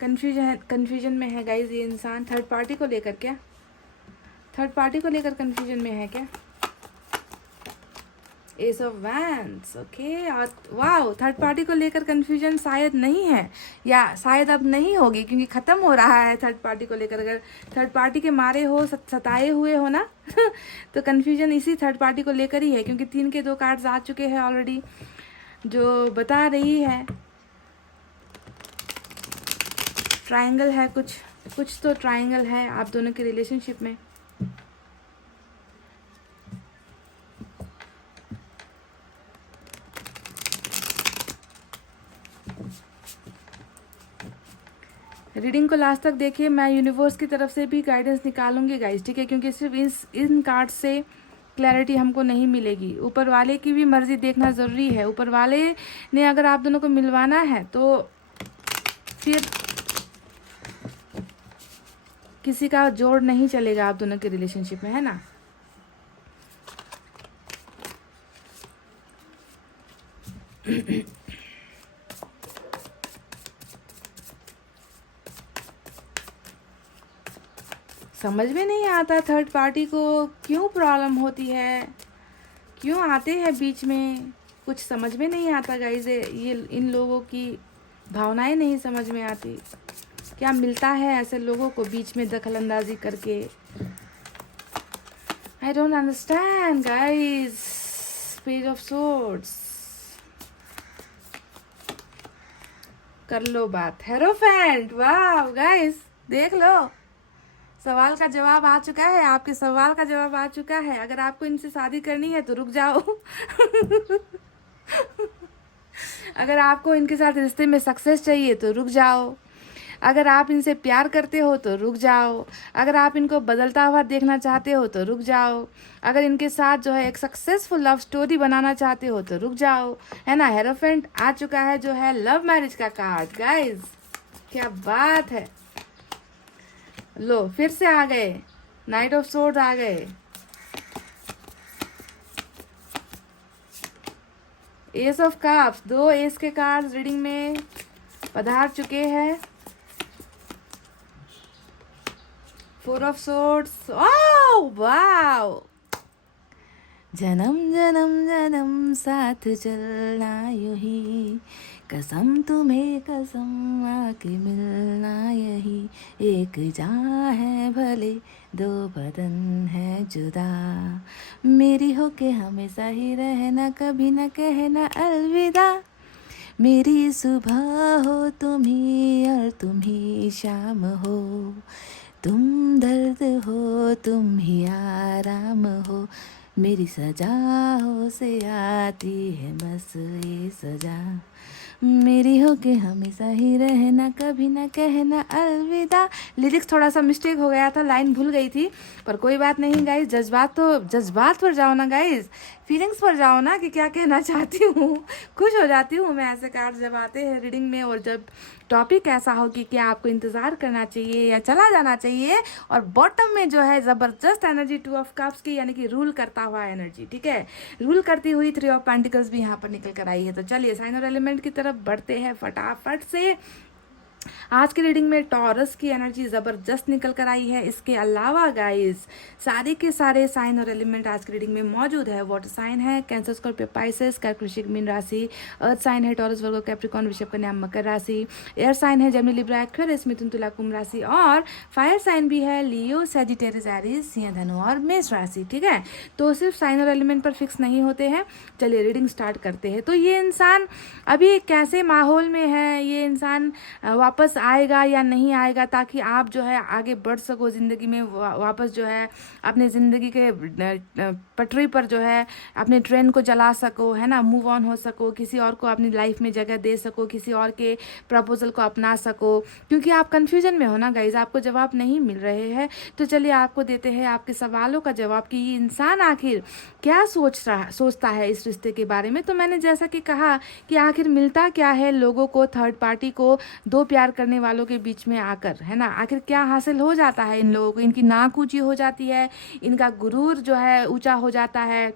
कंफ्यूजन में है गाइज ये इंसान? थर्ड पार्टी को लेकर क्या? थर्ड पार्टी को लेकर कंफ्यूजन में है क्या? S of wands, okay. और वाह, थर्ड पार्टी को लेकर कंफ्यूजन शायद नहीं है, या शायद अब नहीं होगी, क्योंकि ख़त्म हो रहा है थर्ड पार्टी को लेकर। अगर थर्ड पार्टी के मारे हो, सताए हुए हो ना तो कंफ्यूजन इसी थर्ड पार्टी को लेकर ही है, क्योंकि 3 के 2 कार्ड्स आ चुके हैं ऑलरेडी, जो बता रही है ट्रायंगल है, कुछ तो ट्रायंगल है आप दोनों के रिलेशनशिप में। रीडिंग को लास्ट तक देखिए, मैं यूनिवर्स की तरफ से भी गाइडेंस निकालूंगी गाइस। ठीक है, क्योंकि सिर्फ इन कार्ड से क्लैरिटी हमको नहीं मिलेगी, ऊपर वाले की भी मर्जी देखना ज़रूरी है। ऊपर वाले ने अगर आप दोनों को मिलवाना है तो फिर किसी का जोड़ नहीं चलेगा आप दोनों के रिलेशनशिप में, है ना? समझ में नहीं आता थर्ड पार्टी को क्यों प्रॉब्लम होती है, क्यों आते हैं बीच में, कुछ समझ में नहीं आता गाइस। ये इन लोगों की भावनाएं नहीं समझ में आती, क्या मिलता है ऐसे लोगों को बीच में दखल अंदाजी करके। I don't understand guys. Page of swords, कर लो बात, हेरोफेंट। वाह गाइस, देख लो, सवाल का जवाब आ चुका है, आपके सवाल का जवाब आ चुका है। अगर आपको इनसे शादी करनी है तो रुक जाओ। अगर आपको इनके साथ रिश्ते में सक्सेस चाहिए तो रुक जाओ। अगर आप इनसे प्यार करते हो तो रुक जाओ। अगर आप इनको बदलता हुआ देखना चाहते हो तो रुक जाओ। अगर इनके साथ जो है एक सक्सेसफुल लव स्टोरी बनाना चाहते हो तो रुक जाओ, है ना। हेरोफेंट आ चुका है जो है लव मैरिज का कार्ड। गाइस क्या बात है, लो फिर से आ गए, नाइट ऑफ सोर्ड आ गए, एस ऑफ कप्स, 2 एस के कार्ड्स रीडिंग में पधार चुके हैं। 4 ऑफ सोर्ड्स, ओह वाओ, जन्म जन्म जन्म साथ चलना यूं ही, कसम तुम्हें कसम आके मिलना यही, एक जान है भले 2 बदन है जुदा, मेरी हो के हमेशा ही रहना, कभी न कहना अलविदा, मेरी सुबह हो तुम ही और तुम ही शाम हो, तुम दर्द हो तुम ही आराम हो, मेरी सजाओं से आती है बस ये सजा, मेरी हो के हमेशा ही रहना, कभी ना कहना अलविदा। लिरिक्स थोड़ा सा मिस्टेक हो गया था, लाइन भूल गई थी, पर कोई बात नहीं गाइस। जज्बात पर जाओ ना गाइस, फीलिंग्स पर जाओ ना कि क्या कहना चाहती हूँ। खुश हो जाती हूँ मैं ऐसे कार्ड जब आते हैं रीडिंग में, और जब टॉपिक ऐसा हो कि क्या आपको इंतज़ार करना चाहिए या चला जाना चाहिए, और बॉटम में जो है ज़बरदस्त एनर्जी 2 ऑफ कप्स की, यानी कि रूल करता हुआ एनर्जी, ठीक है, रूल करती हुई 3 ऑफ पेंटिकल्स भी यहाँ पर निकल कर आई है। तो चलिए साइन और एलिमेंट की तरफ बढ़ते हैं फटाफट से। आज की रीडिंग में टॉरस की एनर्जी ज़बरदस्त निकल कर आई है। इसके अलावा गाइस सारे के सारे साइन और एलिमेंट आज की रीडिंग में मौजूद है। वाटर साइन है कैंसर, स्कॉर्पियो, पाइसेस, कर्क, वृश्चिक, मीन राशि। अर्थ साइन है टॉरस, वर्गो, कैप्रिकॉर्न, वृषभ, कन्या, मकर राशि। एयर साइन है जेमिनी, लिब्रा, एक्वेरियस, मिथुन, तुला, कुंभ राशि। और फायर साइन भी है लियो, सजिटेरियस, एरीज, सिंह, धनु और मेष राशि, ठीक है। तो सिर्फ साइन और एलिमेंट पर फिक्स नहीं होते हैं। चलिए रीडिंग स्टार्ट करते हैं। तो ये इंसान अभी कैसे माहौल में है, ये इंसान वापस आएगा या नहीं आएगा, ताकि आप जो है आगे बढ़ सको ज़िंदगी में, वापस जो है अपने ज़िंदगी के पटरी पर जो है अपने ट्रेन को चला सको, है ना, मूव ऑन हो सको, किसी और को अपनी लाइफ में जगह दे सको, किसी और के प्रपोजल को अपना सको। क्योंकि आप कन्फ्यूजन में हो ना गाइज, आपको जवाब नहीं मिल रहे हैं। तो चलिए आपको देते हैं आपके सवालों का जवाब कि ये इंसान आखिर क्या सोचता है इस रिश्ते के बारे में। तो मैंने जैसा कि कहा कि आखिर मिलता क्या है लोगों को, थर्ड पार्टी को, 2 प्यार करने वालों के बीच में आकर, है ना, आखिर क्या हासिल हो जाता है इन लोगों को। इनकी नाक ऊंची हो जाती है, इनका गुरूर जो है ऊंचा हो जाता है,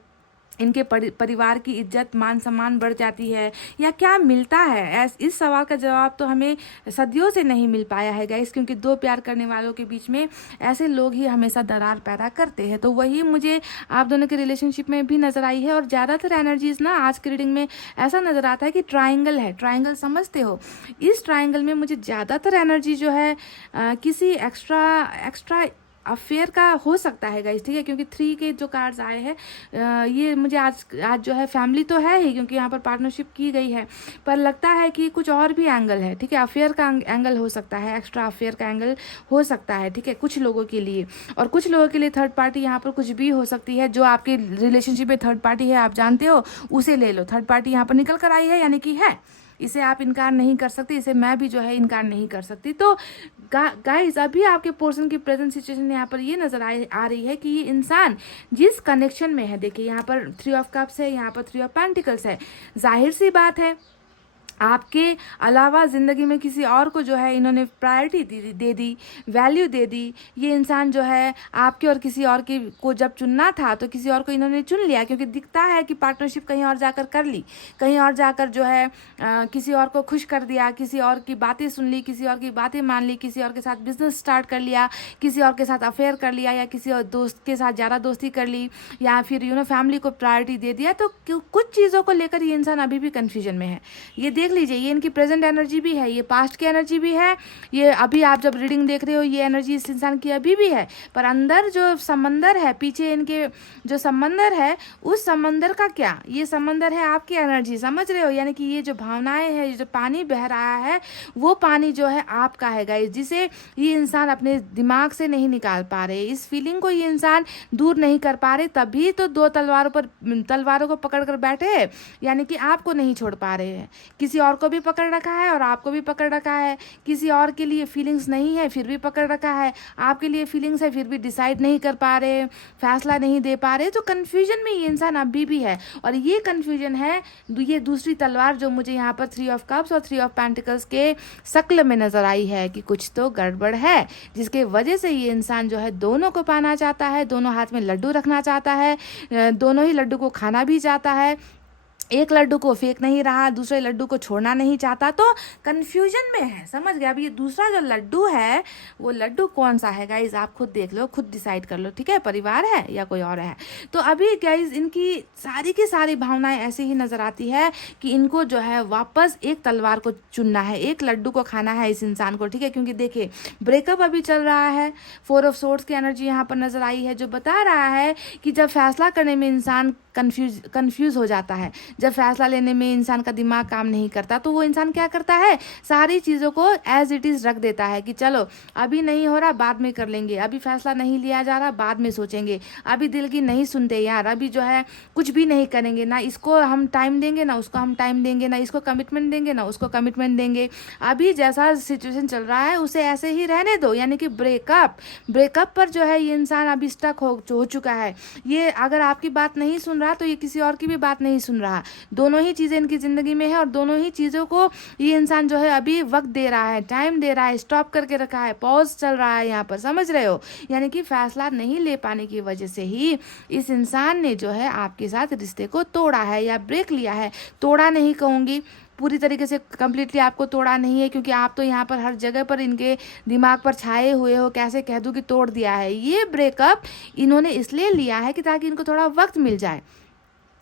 इनके परिवार की इज्जत मान सम्मान बढ़ जाती है, या क्या मिलता है। इस सवाल का जवाब तो हमें सदियों से नहीं मिल पाया है गाइस, क्योंकि 2 प्यार करने वालों के बीच में ऐसे लोग ही हमेशा दरार पैदा करते हैं। तो वही मुझे आप दोनों के रिलेशनशिप में भी नज़र आई है। और ज़्यादातर एनर्जीज ना आज की रीडिंग में ऐसा नज़र आता है कि ट्राइंगल है। ट्राइंगल समझते हो, इस ट्राइंगल में मुझे ज़्यादातर एनर्जी जो है किसी एक्स्ट्रा अफेयर का हो सकता है गाइस, ठीक है। क्योंकि 3 के जो कार्ड्स आए हैं ये मुझे आज जो है फैमिली तो है ही, क्योंकि यहाँ पर पार्टनरशिप की गई है, पर लगता है कि कुछ और भी एंगल है, ठीक है। अफेयर का एंगल हो सकता है, एक्स्ट्रा अफेयर का एंगल हो सकता है, ठीक है, कुछ लोगों के लिए। और कुछ लोगों के लिए थर्ड पार्टी यहाँ पर कुछ भी हो सकती है। जो आपके रिलेशनशिप में थर्ड पार्टी है, आप जानते हो, उसे ले लो। थर्ड पार्टी यहाँ पर निकल कर आई है, यानी कि है, इसे आप इनकार नहीं कर सकते, इसे मैं भी जो है इनकार नहीं कर सकती। तो गाइस अभी आपके पर्सन की प्रेजेंट सिचुएशन यहाँ पर ये नज़र आ रही है कि ये इंसान जिस कनेक्शन में है, देखिए यहाँ पर 3 ऑफ कप्स है, यहाँ पर 3 ऑफ पेंटिकल्स है। जाहिर सी बात है आपके अलावा ज़िंदगी में किसी और को जो है इन्होंने प्रायोरिटी दे दी, वैल्यू दे दी। ये इंसान जो है आपके और किसी और की को जब चुनना था तो किसी और को इन्होंने चुन लिया, क्योंकि दिखता है कि पार्टनरशिप कहीं और जाकर कर ली, कहीं और जाकर जो है किसी और को खुश कर दिया, किसी और की बातें सुन ली, किसी और की बातें मान ली, किसी और के साथ बिजनेस स्टार्ट कर लिया, किसी और के साथ अफेयर कर लिया, या किसी और दोस्त के साथ ज़्यादा दोस्ती कर ली, या फिर फैमिली को प्रायोरिटी दे दिया। तो कुछ चीज़ों को लेकर ये इंसान अभी भी कन्फ्यूजन में है। ये देख लीजिए, ये इनकी प्रेजेंट एनर्जी भी है, ये पास्ट की एनर्जी भी है, ये अभी आप जब रीडिंग देख रहे हो ये एनर्जी इस इंसान की अभी भी है, पर अंदर जो समंदर है, पीछे इनके जो समंदर है, उस समंदर का क्या, ये समंदर है आपकी एनर्जी, समझ रहे हो? यानी कि ये जो भावनाएं है, ये जो पानी बह रहा है, वो पानी जो है आपका है गाइस, जिसे ये इंसान अपने दिमाग से नहीं निकाल पा रहे, इस फीलिंग को ये इंसान दूर नहीं कर पा रहे, तभी तो दो तलवारों को पकड़ कर बैठे हैं, यानी कि आपको नहीं छोड़ पा रहे हैं, किसी और को भी पकड़ रखा है और आपको भी पकड़ रखा है, किसी और के लिए फीलिंग्स नहीं है फिर भी पकड़ रखा है, आपके लिए फीलिंग्स है फिर भी डिसाइड नहीं कर पा रहे, फैसला नहीं दे पा रहे, तो कन्फ्यूजन में ये इंसान अभी भी है। और ये कन्फ्यूजन है, ये दूसरी तलवार जो मुझे यहाँ पर 3 ऑफ कप्स और 3 ऑफ पेंटिकल्स के शक्ल में नजर आई है कि कुछ तो गड़बड़ है, जिसके वजह से ये इंसान जो है दोनों को पाना चाहता है, दोनों हाथ में लड्डू रखना चाहता है, दोनों ही लड्डू को खाना भी चाहता है, एक लड्डू को फेंक नहीं रहा, दूसरे लड्डू को छोड़ना नहीं चाहता, तो कन्फ्यूजन में है, समझ गया? अब ये दूसरा जो लड्डू है वो लड्डू कौन सा है गाइज, आप खुद देख लो, खुद डिसाइड कर लो, ठीक है? परिवार है या कोई और है? तो अभी गाइज इनकी सारी की सारी भावनाएं ऐसी ही नजर आती है कि इनको जो है वापस एक तलवार को चुनना है, एक लड्डू को खाना है इस इंसान को, ठीक है? क्योंकि देखिए ब्रेकअप अभी चल रहा है, 4 ऑफ सोर्ड्स की एनर्जी यहाँ पर नजर आई है, जो बता रहा है कि जब फैसला करने में इंसान कंफ्यूज हो जाता है, जब फैसला लेने में इंसान का दिमाग काम नहीं करता, तो वो इंसान क्या करता है, सारी चीज़ों को एज इट इज़ रख देता है कि चलो अभी नहीं हो रहा, बाद में कर लेंगे, अभी फैसला नहीं लिया जा रहा, बाद में सोचेंगे, अभी दिल की नहीं सुनते यार, अभी जो है कुछ भी नहीं करेंगे, ना इसको हम टाइम देंगे ना उसको हम टाइम देंगे, ना इसको कमिटमेंट देंगे ना उसको कमिटमेंट देंगे, अभी जैसा सिचुएशन चल रहा है उसे ऐसे ही रहने दो। यानी कि ब्रेकअप पर जो है ये इंसान अभी स्टक हो चुका है। ये अगर आपकी बात नहीं सुन रहा तो ये किसी और की भी बात नहीं सुन रहा, दोनों ही चीज़ें इनकी ज़िंदगी में है और दोनों ही चीज़ों को ये इंसान जो है अभी वक्त दे रहा है, टाइम दे रहा है, स्टॉप करके रखा है, पॉज चल रहा है यहाँ पर, समझ रहे हो? यानी कि फैसला नहीं ले पाने की वजह से ही इस इंसान ने जो है आपके साथ रिश्ते को तोड़ा है या ब्रेक लिया है। तोड़ा नहीं कहूँगी, पूरी तरीके से कंप्लीटली आपको तोड़ा नहीं है, क्योंकि आप तो यहाँ पर हर जगह पर इनके दिमाग पर छाए हुए हो, कैसे कह दूँ कि तोड़ दिया है। ये ब्रेकअप इन्होंने इसलिए लिया है कि ताकि इनको थोड़ा वक्त मिल जाए,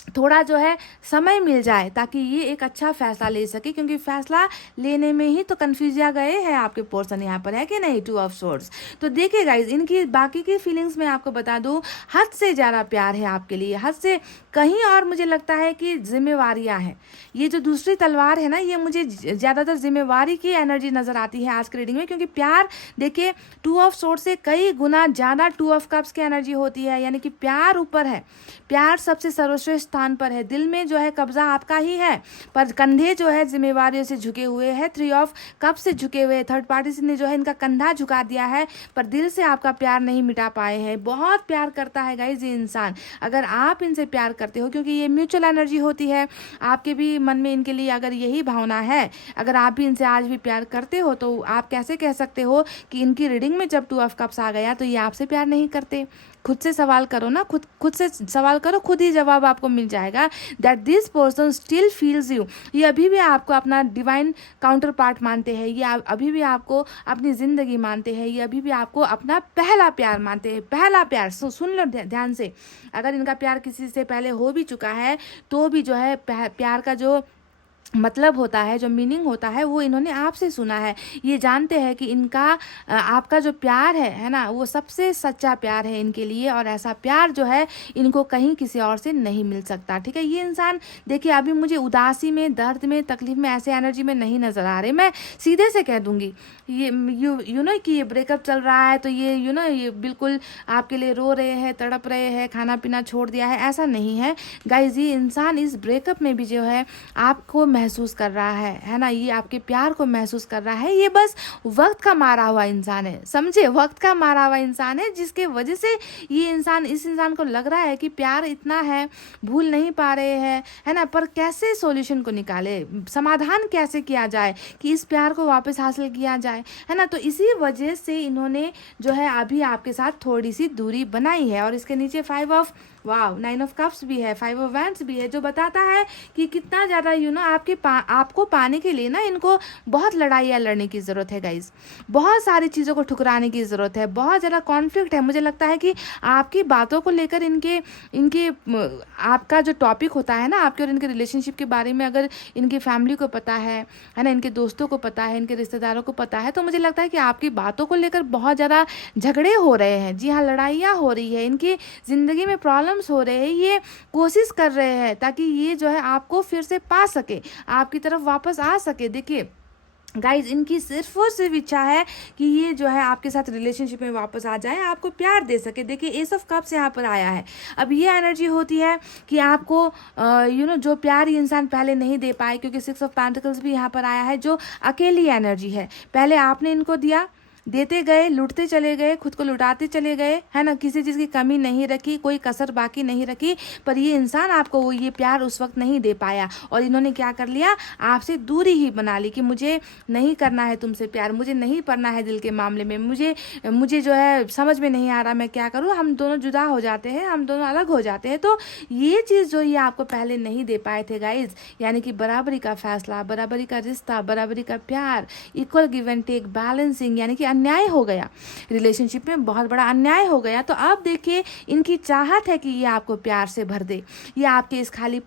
थोड़ा जो है समय मिल जाए, ताकि ये एक अच्छा फैसला ले सके, क्योंकि फैसला लेने में ही तो कन्फ्यूजिया गए हैं आपके पर्सन यहाँ पर, है कि नहीं? 2 ऑफ सोर्ड्स। तो देखिए गाइज, इनकी बाकी की फीलिंग्स में आपको बता दूं, हद से ज़्यादा प्यार है आपके लिए, हद से कहीं और मुझे लगता है कि जिम्मेवारियाँ हैं। ये जो दूसरी तलवार है ना, ये मुझे ज़्यादातर जिम्मेवारी की एनर्जी नज़र आती है आज की रीडिंग में, क्योंकि प्यार देखिए 2 ऑफ सोर्ड्स से कई गुना ज़्यादा 2 ऑफ कप्स की एनर्जी होती है, यानी कि प्यार ऊपर है, प्यार सबसे सर्वश्रेष्ठ स्थान पर है, दिल में जो है कब्जा आपका ही है, पर कंधे जो है जिम्मेवारियों से झुके हुए हैं, 3 ऑफ कप से झुके हुए, थर्ड पार्टी ने जो है इनका कंधा झुका दिया है, पर दिल से आपका प्यार नहीं मिटा पाए हैं। बहुत प्यार करता है गाइज ये इंसान, अगर आप इनसे प्यार करते हो, क्योंकि ये म्यूचुअल एनर्जी होती है, आपके भी मन में इनके लिए अगर यही भावना है, अगर आप भी इनसे आज भी प्यार करते हो, तो आप कैसे कह सकते हो कि इनकी रीडिंग में जब 2 ऑफ कप्स आ गया तो ये आपसे प्यार नहीं करते? खुद से सवाल करो ना, खुद से सवाल करो, खुद ही जवाब आपको मिल जाएगा that this person still feels you. ये अभी भी आपको अपना डिवाइन काउंटर पार्ट मानते हैं, ये अभी भी आपको अपनी ज़िंदगी मानते हैं, ये अभी भी आपको अपना पहला प्यार मानते हैं। पहला प्यार सुन लो ध्यान से, अगर इनका प्यार किसी से पहले हो भी चुका है तो भी जो है प्यार का जो मतलब होता है, जो मीनिंग होता है, वो इन्होंने आपसे सुना है। ये जानते हैं कि इनका आपका जो प्यार है ना, वो सबसे सच्चा प्यार है इनके लिए, और ऐसा प्यार जो है इनको कहीं किसी और से नहीं मिल सकता, ठीक है? ये इंसान देखिए अभी मुझे उदासी में, दर्द में, तकलीफ में, ऐसे एनर्जी में नहीं नज़र आ रहे। मैं सीधे से कह दूंगी, ये यू नो कि ये ब्रेकअप चल रहा है तो ये ये बिल्कुल आपके लिए रो रहे हैं, तड़प रहे हैं, खाना पीना छोड़ दिया है, ऐसा नहीं है गाइज। ये इंसान इस ब्रेकअप में भी जो है आपको महसूस कर रहा है ना, ये आपके प्यार को महसूस कर रहा है। ये बस वक्त का मारा हुआ इंसान है, समझे? वक्त का मारा हुआ इंसान है, जिसके वजह से ये इंसान, इस इंसान को लग रहा है कि प्यार इतना है, भूल नहीं पा रहे हैं, है ना, पर कैसे सॉल्यूशन को निकाले, समाधान कैसे किया जाए कि इस प्यार को वापस हासिल किया जाए, है ना? तो इसी वजह से इन्होंने जो है अभी आपके साथ थोड़ी सी दूरी बनाई है। और इसके नीचे 9 ऑफ कप्स भी है, 5 ऑफ वैंड्स भी है, जो बताता है कि कितना ज़्यादा आपके आपको पाने के लिए ना इनको बहुत लड़ाइयाँ लड़ने की ज़रूरत है गाइज, बहुत सारी चीज़ों को ठुकराने की ज़रूरत है, बहुत ज़्यादा कॉन्फ्लिक्ट है। मुझे लगता है कि आपकी बातों को लेकर इनके इनके आपका जो टॉपिक होता है ना, आपके और इनके रिलेशनशिप के बारे में अगर इनकी फैमिली को पता है ना, इनके दोस्तों को पता है, इनके रिश्तेदारों को पता है, तो मुझे लगता है कि आपकी बातों को लेकर बहुत ज़्यादा झगड़े हो रहे हैं। जी हाँ, लड़ाइयाँ हो रही है, इनकी ज़िंदगी में प्रॉब्लम्स हो रहे हैं। ये कोशिश कर रहे हैं ताकि ये जो है आपको फिर से पा सके, आपकी तरफ वापस आ सके। देखिए गाइज, इनकी सिर्फ और सिर्फ इच्छा है कि ये जो है आपके साथ रिलेशनशिप में वापस आ जाए, आपको प्यार दे सके। देखिए एस ऑफ कप्स यहाँ पर आया है। अब ये एनर्जी होती है कि आपको जो प्यार ये इंसान पहले नहीं दे पाए, क्योंकि 6 ऑफ पेंटिकल्स भी यहाँ पर आया है, जो अकेली एनर्जी है। पहले आपने इनको दिया, देते गए, लुटते चले गए, खुद को लुटाते चले गए, है ना, किसी चीज़ की कमी नहीं रखी, कोई कसर बाकी नहीं रखी, पर ये इंसान आपको वो ये प्यार उस वक्त नहीं दे पाया। और इन्होंने क्या कर लिया, आपसे दूरी ही बना ली कि मुझे नहीं करना है तुमसे प्यार, मुझे नहीं पढ़ना है दिल के मामले में, मुझे जो है समझ में नहीं आ रहा मैं क्या करूँ, हम दोनों जुदा हो जाते हैं, हम दोनों अलग हो जाते हैं। तो ये चीज़ जो ये आपको पहले नहीं दे पाए थे गाइज, यानी कि बराबरी का फैसला, बराबरी का रिश्ता, बराबरी का प्यार, equal give and take, balancing, यानी कि अन्याय हो गया रिलेशनशिप में, बहुत बड़ा अन्याय हो गया। तो अब देखिए इनकी चाहत है कि ये आपको प्यार से भर दे, ये आपके इस खाली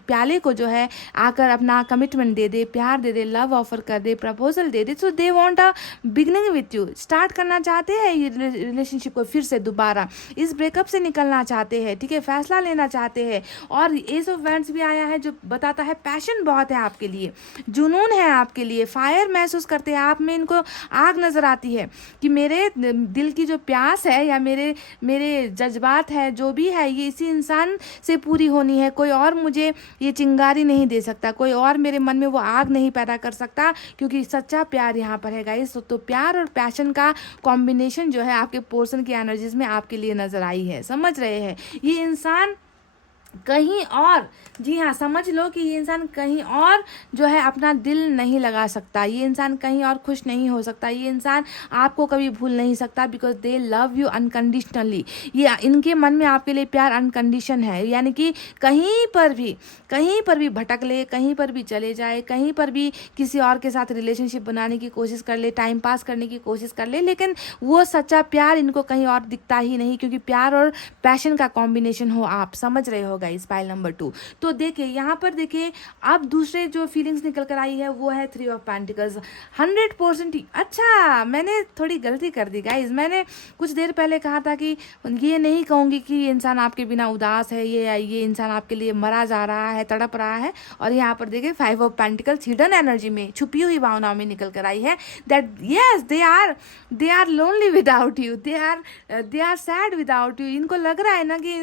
प्याले को जो है आकर अपना कमिटमेंट दे दे, प्यार दे दे, लव ऑफर कर दे, प्रपोजल दे दे। So they want a beginning with you, start करना चाहते हैं ये रिलेशनशिप को फिर से दोबारा, इस ब्रेकअप से निकलना चाहते हैं, ठीक है, फैसला लेना चाहते हैं। और एस ऑफ वैंड्स भी आया है, जो बताता है पैशन बहुत है आपके लिए, जुनून है आपके लिए, फायर महसूस करते हैं आप में, इनको आग नजर आती है कि मेरे दिल की जो प्यास है या मेरे जज्बात है, जो भी है, ये इसी इंसान से पूरी होनी है। कोई और मुझे ये चिंगारी नहीं दे सकता, कोई और मेरे मन में वो आग नहीं पैदा कर सकता, क्योंकि सच्चा प्यार यहाँ पर है गाइस। तो प्यार और पैशन का कॉम्बिनेशन जो है आपके पोर्शन की एनर्जीज में आपके लिए नजर आई है। समझ रहे हैं, ये इंसान कहीं और, जी हाँ, समझ लो कि ये इंसान कहीं और जो है अपना दिल नहीं लगा सकता, ये इंसान कहीं और खुश नहीं हो सकता, ये इंसान आपको कभी भूल नहीं सकता, because they love you unconditionally. ये इनके मन में आपके लिए प्यार अनकंडीशन है, यानी कि कहीं पर भी भटक ले, कहीं पर भी चले जाए, कहीं पर भी किसी और के साथ रिलेशनशिप बनाने की कोशिश कर ले, टाइम पास करने की कोशिश कर ले, लेकिन वो सच्चा प्यार इनको कहीं और दिखता ही नहीं, क्योंकि प्यार और पैशन का कॉम्बिनेशन हो आप। समझ रहे हो गाइस, पाइल नंबर 2। तो देखिए यहाँ पर देखिए अब दूसरे जो फीलिंग्स निकल कर आई है वो है 3 ऑफ पेंटिकल्स। 100%। अच्छा, मैंने थोड़ी गलती कर दी गाइस, मैंने कुछ देर पहले कहा था कि ये नहीं कहूँगी कि ये इंसान आपके बिना उदास है, ये इंसान आपके लिए मरा जा रहा है, तड़प रहा है। और यहाँ पर देखिए 5 ऑफ पेंटिकल्स हिडन एनर्जी में, छुपी हुई भावनाओं में निकल कर आई है, that yes they are lonely without you, they are sad without you. इनको लग रहा है ना कि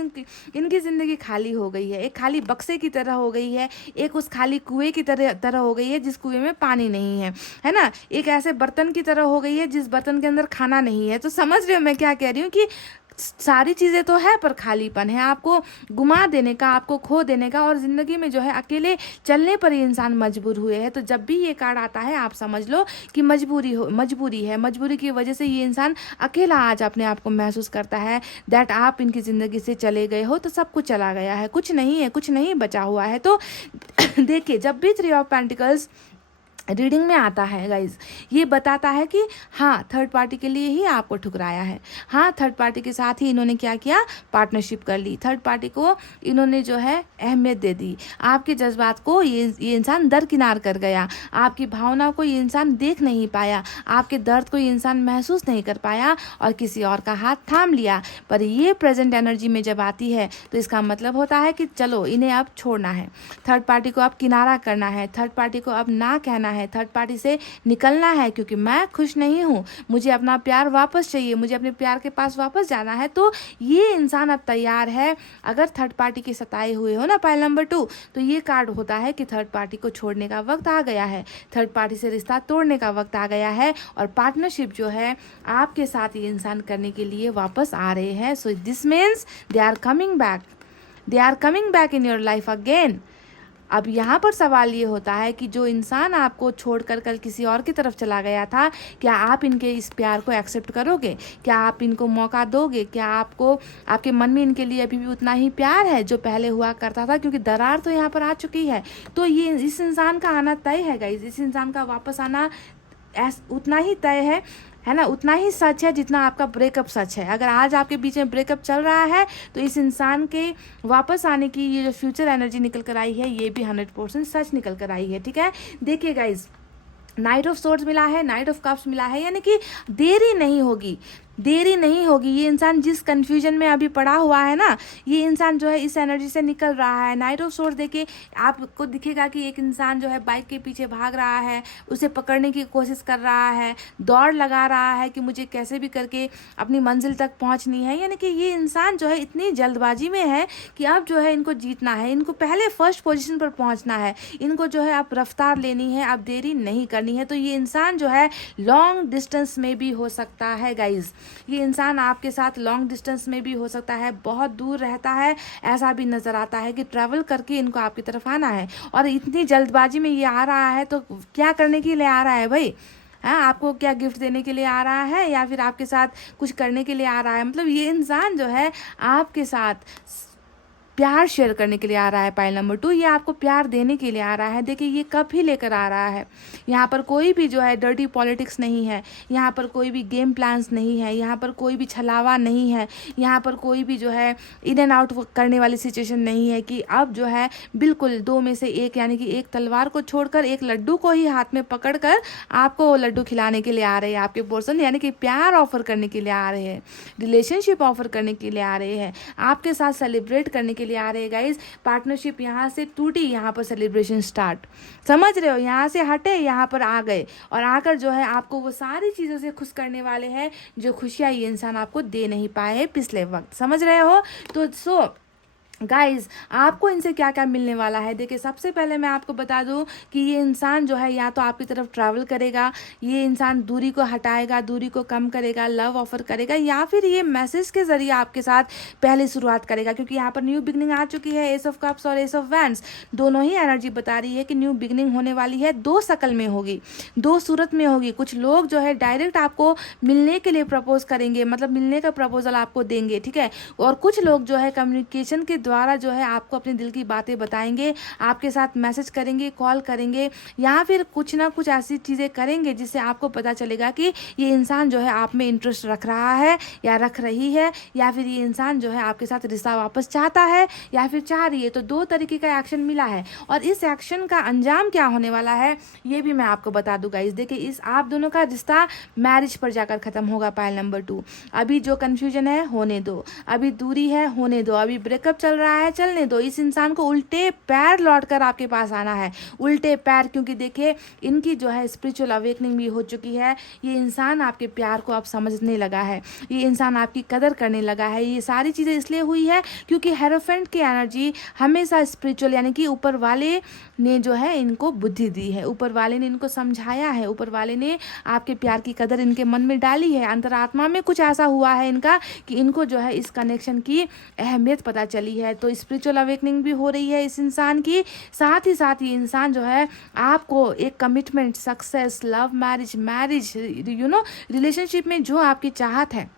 इनकी जिंदगी खाली हो गई है, एक खाली बक्से की तरह हो गई है, एक उस खाली कुएं की तरह हो गई है जिस कुएं में पानी नहीं है ना, एक ऐसे बर्तन की तरह हो गई है जिस बर्तन के अंदर खाना नहीं है। तो समझ रहे हो मैं क्या कह रही हूँ कि सारी चीज़ें तो है पर खालीपन है, आपको गुमा देने का, आपको खो देने का, और ज़िंदगी में जो है अकेले चलने पर ही इंसान मजबूर हुए हैं। तो जब भी ये कार्ड आता है आप समझ लो कि मजबूरी है, मजबूरी की वजह से ये इंसान अकेला आज अपने आप को महसूस करता है, दैट आप इनकी ज़िंदगी से चले गए हो तो सब कुछ चला गया है, कुछ नहीं है, कुछ नहीं बचा हुआ है। तो देखिए जब भी 3 ऑफ पेंटिकल्स रीडिंग में आता है गाइज, ये बताता है कि हाँ थर्ड पार्टी के लिए ही आपको ठुकराया है, हाँ थर्ड पार्टी के साथ ही इन्होंने क्या किया, पार्टनरशिप कर ली, थर्ड पार्टी को इन्होंने जो है अहमियत दे दी, आपके जज्बात को ये इंसान दरकिनार कर गया, आपकी भावनाओं को ये इंसान देख नहीं पाया, आपके दर्द को ये इंसान महसूस नहीं कर पाया और किसी और का हाथ थाम लिया। पर ये प्रेजेंट एनर्जी में जब आती है तो इसका मतलब होता है कि चलो इन्हें अब छोड़ना है, थर्ड पार्टी को अब किनारा करना है, थर्ड पार्टी को अब ना कहना है, थर्ड पार्टी से निकलना है, क्योंकि मैं खुश नहीं हूँ, मुझे अपना प्यार वापस चाहिए, मुझे अपने प्यार के पास वापस जाना है। तो ये इंसान अब तैयार है। अगर थर्ड पार्टी के सताए हुए हो ना पाइल नंबर 2, तो ये कार्ड होता है कि थर्ड पार्टी को छोड़ने का वक्त आ गया है, थर्ड पार्टी से रिश्ता तोड़ने का वक्त आ गया है और पार्टनरशिप जो है आपके साथ ये इंसान करने के लिए वापस आ रहे हैं। So this means they are coming back in your life again. अब यहाँ पर सवाल ये होता है कि जो इंसान आपको छोड़कर कल किसी और की तरफ चला गया था, क्या आप इनके इस प्यार को एक्सेप्ट करोगे? क्या आप इनको मौका दोगे? क्या आपको आपके मन में इनके लिए अभी भी उतना ही प्यार है जो पहले हुआ करता था? क्योंकि दरार तो यहाँ पर आ चुकी है। तो ये इस इंसान का आना तय है गाइस, इस इंसान का वापस आना उतना ही तय है ना, उतना ही सच है जितना आपका ब्रेकअप सच है। अगर आज आपके बीच में ब्रेकअप चल रहा है तो इस इंसान के वापस आने की ये जो फ्यूचर एनर्जी निकल कर आई है ये भी 100% सच निकल कर आई है। ठीक है, देखिए गाइज, नाइट ऑफ सोर्ड्स मिला है, नाइट ऑफ कप्स मिला है, यानी कि देरी नहीं होगी, देरी नहीं होगी। ये इंसान जिस कन्फ्यूजन में अभी पड़ा हुआ है ना, ये इंसान जो है इस एनर्जी से निकल रहा है। नाइट ऑफ सोर्ड देखिए, आपको दिखेगा कि एक इंसान जो है बाइक के पीछे भाग रहा है, उसे पकड़ने की कोशिश कर रहा है, दौड़ लगा रहा है कि मुझे कैसे भी करके अपनी मंजिल तक पहुंचनी है। यानी कि ये इंसान जो है इतनी जल्दबाजी में है कि अब जो है इनको जीतना है, इनको पहले फर्स्ट पोजीशन पर पहुंचना है, इनको जो है अब रफ्तार लेनी है, अब देरी नहीं करनी है। तो ये इंसान जो है लॉन्ग डिस्टेंस में भी हो सकता है गाइज, ये इंसान आपके साथ लॉन्ग डिस्टेंस में भी हो सकता है, बहुत दूर रहता है, ऐसा भी नज़र आता है कि ट्रैवल करके इनको आपकी तरफ आना है। और इतनी जल्दबाजी में ये आ रहा है तो क्या करने के लिए आ रहा है भाई? हाँ, आपको क्या गिफ्ट देने के लिए आ रहा है या फिर आपके साथ कुछ करने के लिए आ रहा है? मतलब ये इंसान जो है आपके साथ प्यार शेयर करने के लिए आ रहा है। पाइल नंबर 2, ये आपको प्यार देने के लिए आ रहा है। देखिए ये कब ही लेकर आ रहा है। यहाँ पर कोई भी जो है डर्टी पॉलिटिक्स नहीं है, यहाँ पर कोई भी गेम प्लान्स नहीं है, यहाँ पर कोई भी छलावा नहीं है, यहाँ पर कोई भी जो है इन एंड आउट करने वाली सिचुएशन नहीं है कि अब जो है बिल्कुल दो में से एक, यानी कि एक तलवार को छोड़कर एक लड्डू को ही हाथ में पकड़कर आपको वो लड्डू खिलाने के लिए आ रहे हैं आपके पर्सन, यानी कि प्यार ऑफर करने के लिए आ रहे हैं, रिलेशनशिप ऑफर करने के लिए आ रहे हैं, आपके साथ सेलिब्रेट करने के लिए आ रहे हैं गाइज। पार्टनरशिप यहाँ से टूटी, यहाँ पर सेलिब्रेशन स्टार्ट, समझ रहे हो? यहाँ से हटे, यहाँ पर आ गए, और आकर जो है आपको वो सारी चीज़ों से खुश करने वाले हैं जो खुशियाँ ये इंसान आपको दे नहीं पाए हैं पिछले वक्त, समझ रहे हो? तो गाइज, आपको इनसे क्या क्या मिलने वाला है? देखिए सबसे पहले मैं आपको बता दूं कि ये इंसान जो है या तो आपकी तरफ ट्रैवल करेगा, ये इंसान दूरी को हटाएगा, दूरी को कम करेगा, लव ऑफर करेगा, या फिर ये मैसेज के जरिए आपके साथ पहले शुरुआत करेगा। क्योंकि यहाँ पर न्यू बिगनिंग आ चुकी है, एस ऑफ कप्स और एस ऑफ वैंड्स दोनों ही एनर्जी बता रही है कि न्यू बिगनिंग होने वाली है। दो शक्ल में होगी, दो सूरत में होगी। कुछ लोग जो है डायरेक्ट आपको मिलने के लिए प्रपोज करेंगे, मतलब मिलने का प्रपोजल आपको देंगे, ठीक है। और कुछ लोग जो है कम्युनिकेशन के द्वारा जो है आपको अपने दिल की बातें बताएंगे, आपके साथ मैसेज करेंगे, कॉल करेंगे, या फिर कुछ ना कुछ ऐसी चीज़ें करेंगे जिससे आपको पता चलेगा कि ये इंसान जो है आप में इंटरेस्ट रख रहा है या रख रही है, या फिर ये इंसान जो है आपके साथ रिश्ता वापस चाहता है या फिर चाह रही है। तो दो तरीके का एक्शन मिला है, और इस एक्शन का अंजाम क्या होने वाला है ये भी मैं आपको बता दूंगा। इस देखिए, इस आप दोनों का रिश्ता मैरिज पर जाकर खत्म होगा। पाइल नंबर 2, अभी जो कन्फ्यूजन है होने दो, अभी दूरी है होने दो, अभी ब्रेकअप चल रहा है चलने दो। इस इंसान को उल्टे पैर लौटकर आपके पास आना है, उल्टे पैर, क्योंकि देखिए इनकी जो है स्पिरिचुअल अवेकनिंग भी हो चुकी है। ये इंसान आपके प्यार को अब समझने लगा है, ये इंसान आपकी कदर करने लगा है। ये सारी चीज़ें इसलिए हुई है क्योंकि हेरोफेंट की एनर्जी हमेशा स्पिरिचुअल, यानी कि ऊपर वाले ने जो है इनको बुद्धि दी है, ऊपर वाले ने इनको समझाया है, ऊपर वाले ने आपके प्यार की कदर इनके मन में डाली है। अंतरात्मा में कुछ ऐसा हुआ है इनका कि इनको जो है इस कनेक्शन की अहमियत पता चली है। तो स्पिरिचुअल अवेकनिंग भी हो रही है इस इंसान की, साथ ही साथ ये इंसान जो है आपको एक commitment, success, love marriage relationship में जो आपकी चाहत है,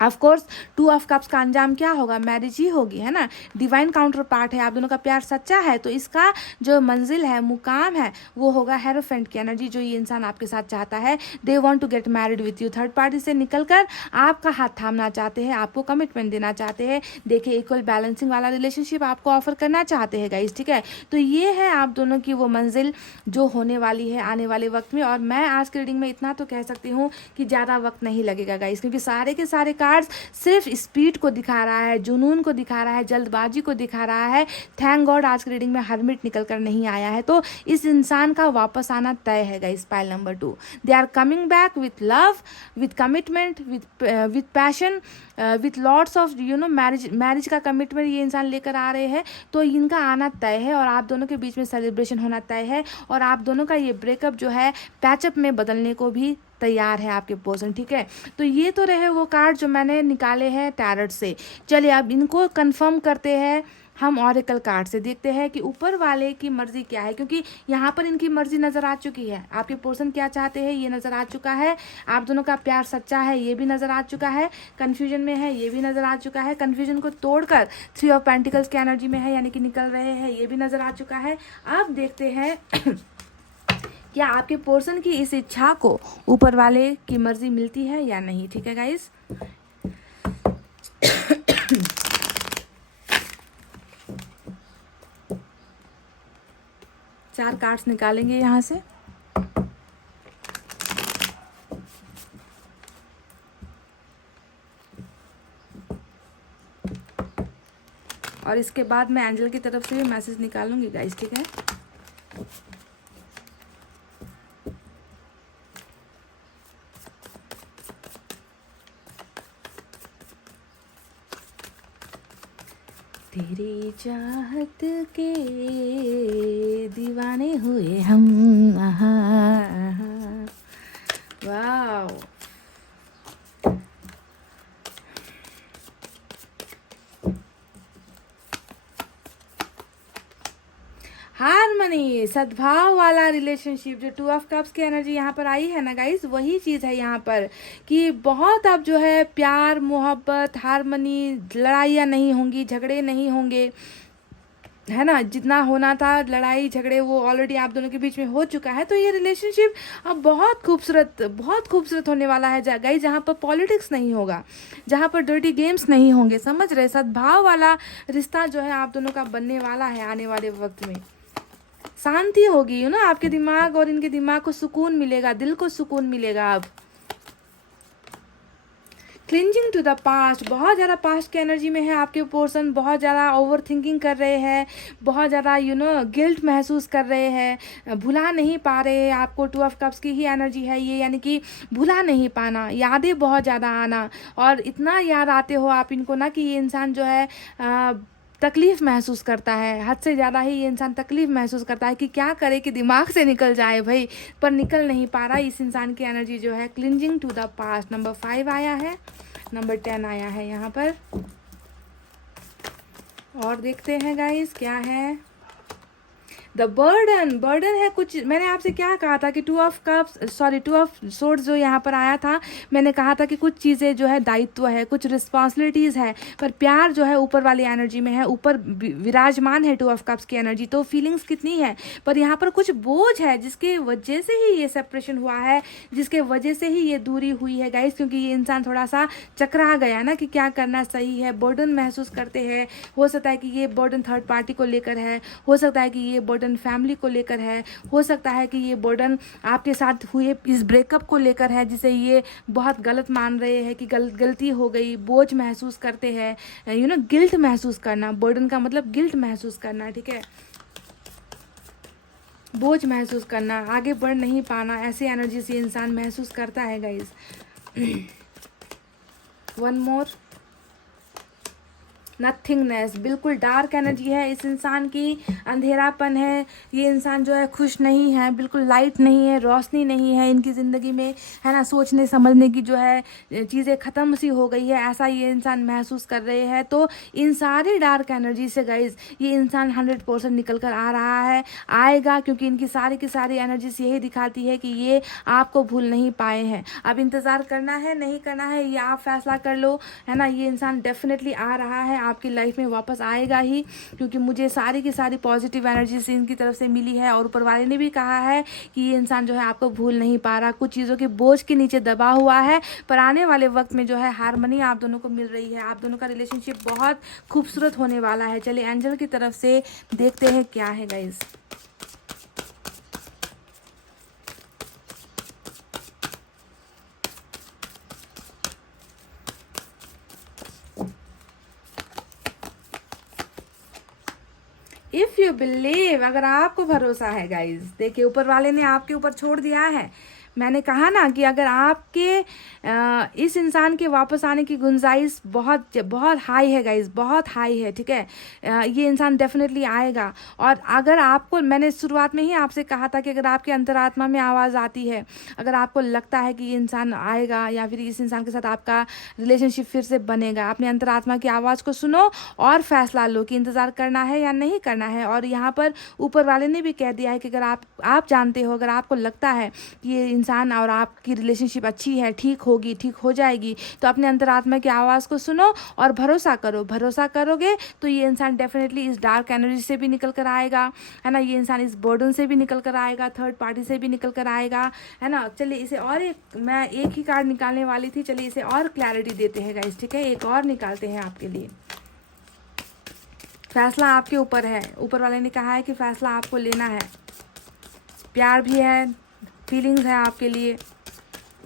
ऑफ कोर्स 2 ऑफ कप्स का अंजाम क्या होगा? मैरिज ही होगी, है ना। डिवाइन काउंटर पार्ट है, आप दोनों का प्यार सच्चा है, तो इसका जो मंजिल है, मुकाम है, वो होगा हेरोफेंट की एनर्जी, जो ये इंसान आपके साथ चाहता है। They want to get married with you, third party से निकलकर आपका हाथ थामना चाहते हैं, आपको कमिटमेंट देना चाहते हैं। देखिए इक्वल बैलेंसिंग वाला रिलेशनशिप आपको ऑफर करना चाहते हैं गाइस, ठीक है। तो ये है आप दोनों की वो मंजिल जो होने वाली है आने वाले वक्त में। और मैं आज की रीडिंग में इतना तो कह सकती हूँ कि ज़्यादा वक्त नहीं लगेगा गाइस, क्योंकि सारे के सारे सिर्फ स्पीड को दिखा रहा है, जुनून को दिखा रहा है, जल्दबाजी को दिखा रहा है। थैंक गॉड आज की रीडिंग में हर्मिट निकल कर नहीं आया है। तो इस इंसान का वापस आना तय है guys. Pile number 2, they are coming back with love, with commitment, with passion, with lots of marriage का कमिटमेंट ये इंसान लेकर आ रहे हैं। तो इनका आना तय है और आप दोनों के बीच में सेलिब्रेशन होना तय है, और आप दोनों का ये ब्रेकअप जो है पैचअप में बदलने को भी तैयार है आपके पर्सन, ठीक है। तो ये तो रहे वो कार्ड जो मैंने निकाले हैं टैरट से। चलिए अब इनको कंफर्म करते हैं हम ऑरेकल कार्ड से देखते हैं कि ऊपर वाले की मर्जी क्या है, क्योंकि यहाँ पर इनकी मर्जी नज़र आ चुकी है। आपके पर्सन क्या चाहते हैं ये नज़र आ चुका है। आप दोनों का प्यार सच्चा है ये भी नज़र आ चुका है। कन्फ्यूजन में है ये भी नज़र आ चुका है। कन्फ्यूजन को तोड़कर 3 ऑफ पेंटिकल्स की एनर्जी में है, यानी कि निकल रहे हैं, ये भी नज़र आ चुका है। अब देखते हैं क्या आपके पर्सन की इस इच्छा को ऊपर वाले की मर्जी मिलती है या नहीं। ठीक है गाइस, चार कार्ड्स निकालेंगे यहाँ से। और इसके बाद मैं एंजल की तरफ से भी मैसेज निकालूंगी गाइस। ठीक है, तेरी चाहत के दीवाने हुए हम। आहा, आहा, वाओ। हारमनी, सद्भाव वाला रिलेशनशिप, जो 2 ऑफ कप्स की एनर्जी यहाँ पर आई है ना गाइस, वही चीज़ है यहाँ पर कि बहुत अब जो है प्यार मोहब्बत हारमनी, लड़ाइयाँ नहीं होंगी, झगड़े नहीं होंगे, है ना। जितना होना था लड़ाई झगड़े वो ऑलरेडी आप दोनों के बीच में हो चुका है। तो ये रिलेशनशिप अब बहुत खूबसूरत होने वाला है गाइस, जहाँ पर पॉलिटिक्स नहीं होगा, जहाँ पर डर्टी गेम्स नहीं होंगे, समझ रहे। सद्भाव वाला रिश्ता जो है आप दोनों का बनने वाला है। आने वाले वक्त में शांति होगी, यू ना, आपके दिमाग और इनके दिमाग को सुकून मिलेगा, दिल को सुकून मिलेगा। अब क्लिंजिंग टू द पास्ट, बहुत ज़्यादा पास्ट की एनर्जी में है आपके पर्सन, बहुत ज़्यादा ओवर थिंकिंग कर रहे हैं, बहुत ज़्यादा गिल्ट महसूस कर रहे हैं, भुला नहीं पा रहे हैं आपको। 2 ऑफ कप्स की ही एनर्जी है ये, यानी कि भुला नहीं पाना, यादें बहुत ज़्यादा आना, और इतना याद आते हो आप इनको ना कि ये इंसान जो है तकलीफ़ महसूस करता है, हद से ज़्यादा ही ये इंसान तकलीफ़ महसूस करता है कि क्या करे कि दिमाग से निकल जाए भाई, पर निकल नहीं पा रहा। इस इंसान की एनर्जी जो है clinging to the past. Number 5 आया है, नंबर 10 आया है यहाँ पर। और देखते हैं गाइस क्या है। द बर्डन है कुछ। मैंने आपसे क्या कहा था कि 2 ऑफ सोर्ड्स जो यहाँ पर आया था, मैंने कहा था कि कुछ चीज़ें जो है दायित्व है, कुछ रिस्पॉन्सिबिलिटीज़ है, पर प्यार जो है ऊपर वाली एनर्जी में है, ऊपर विराजमान है 2 ऑफ कप्स की एनर्जी। तो फीलिंग्स कितनी है, पर यहाँ पर कुछ बोझ है जिसके वजह से ही ये सेपरेशन हुआ है, जिसके वजह से ही ये दूरी हुई है गाइस, क्योंकि ये इंसान थोड़ा सा चकरा गया ना कि क्या करना सही है। बर्डन महसूस करते हैं, हो सकता है कि ये बर्डन थर्ड पार्टी को लेकर है, हो सकता है कि ये बर्डन फैमिली को लेकर है, हो सकता है कि ये बर्डन आपके साथ हुए इस ब्रेकअप को लेकर है, जिसे ये बहुत गलत मान रहे हैं कि गलती हो गई, बोझ महसूस करते हैं, गिल्ट महसूस करना। बर्डन का मतलब गिल्ट महसूस करना, ठीक है, बोझ महसूस करना, आगे बढ़ नहीं पाना, ऐसी एनर्जी से इंसान महसूस करता है गाइस। वन मोर, नथिंगनेस, बिल्कुल डार्क एनर्जी है इस इंसान की, अंधेरापन है। ये इंसान जो है खुश नहीं है, बिल्कुल लाइट नहीं है, रोशनी नहीं है इनकी ज़िंदगी में, है ना। सोचने समझने की जो है चीज़ें ख़त्म सी हो गई है, ऐसा ये इंसान महसूस कर रहे हैं। तो इन सारी डार्क एनर्जी से गाइज ये इंसान 100% निकल कर आ रहा है, आएगा, क्योंकि इनकी सारी की सारी एनर्जीज यही दिखाती है कि ये आपको भूल नहीं पाए हैं। अब इंतज़ार करना है नहीं करना है ये आप फैसला कर लो, है ना। ये इंसान डेफिनेटली आ रहा है, आपकी लाइफ में वापस आएगा ही, क्योंकि मुझे सारी की सारी पॉजिटिव एनर्जी इनकी तरफ से मिली है। और ऊपर वाले ने भी कहा है कि ये इंसान जो है आपको भूल नहीं पा रहा, कुछ चीज़ों के बोझ के नीचे दबा हुआ है, पर आने वाले वक्त में जो है हारमनी आप दोनों को मिल रही है। आप दोनों का रिलेशनशिप बहुत खूबसूरत होने वाला है। चलिए एंजल की तरफ से देखते हैं क्या है गाइज। इफ़ यू बिलीव, अगर आपको भरोसा है गाइज, देखिए ऊपर वाले ने आपके ऊपर छोड़ दिया है। मैंने कहा ना कि अगर आपके इस इंसान के वापस आने की गुंजाइश बहुत बहुत हाई है गाइज, बहुत हाई है, ठीक है। ये इंसान डेफिनेटली आएगा। और अगर आपको, मैंने शुरुआत में ही आपसे कहा था कि अगर आपके अंतरात्मा में आवाज़ आती है, अगर आपको लगता है कि ये इंसान आएगा या फिर इस इंसान के साथ आपका रिलेशनशिप फिर से बनेगा, अपने अंतरात्मा की आवाज़ को सुनो और फैसला लो कि इंतज़ार करना है या नहीं करना है। और यहाँ पर ऊपर वाले ने भी कह दिया है कि अगर आप जानते हो, अगर आपको लगता है कि ये इंसान और आपकी रिलेशनशिप अच्छी है, ठीक होगी, ठीक हो जाएगी, तो अपने अंतरात्मा की आवाज़ को सुनो और भरोसा करो। भरोसा करोगे तो ये इंसान डेफिनेटली इस डार्क एनर्जी से भी निकल कर आएगा, है ना। ये इंसान इस बर्डन से भी निकल कर आएगा, थर्ड पार्टी से भी निकल कर आएगा, है ना। चलिए इसे और मैं एक ही कार्ड निकालने वाली थी, चलिए इसे और क्लैरिटी देते हैं गाइस, ठीक है। एक और निकालते हैं आपके लिए। फैसला आपके ऊपर है। ऊपर वाले ने कहा है कि फैसला आपको लेना है। प्यार भी है, फीलिंग्स है आपके लिए,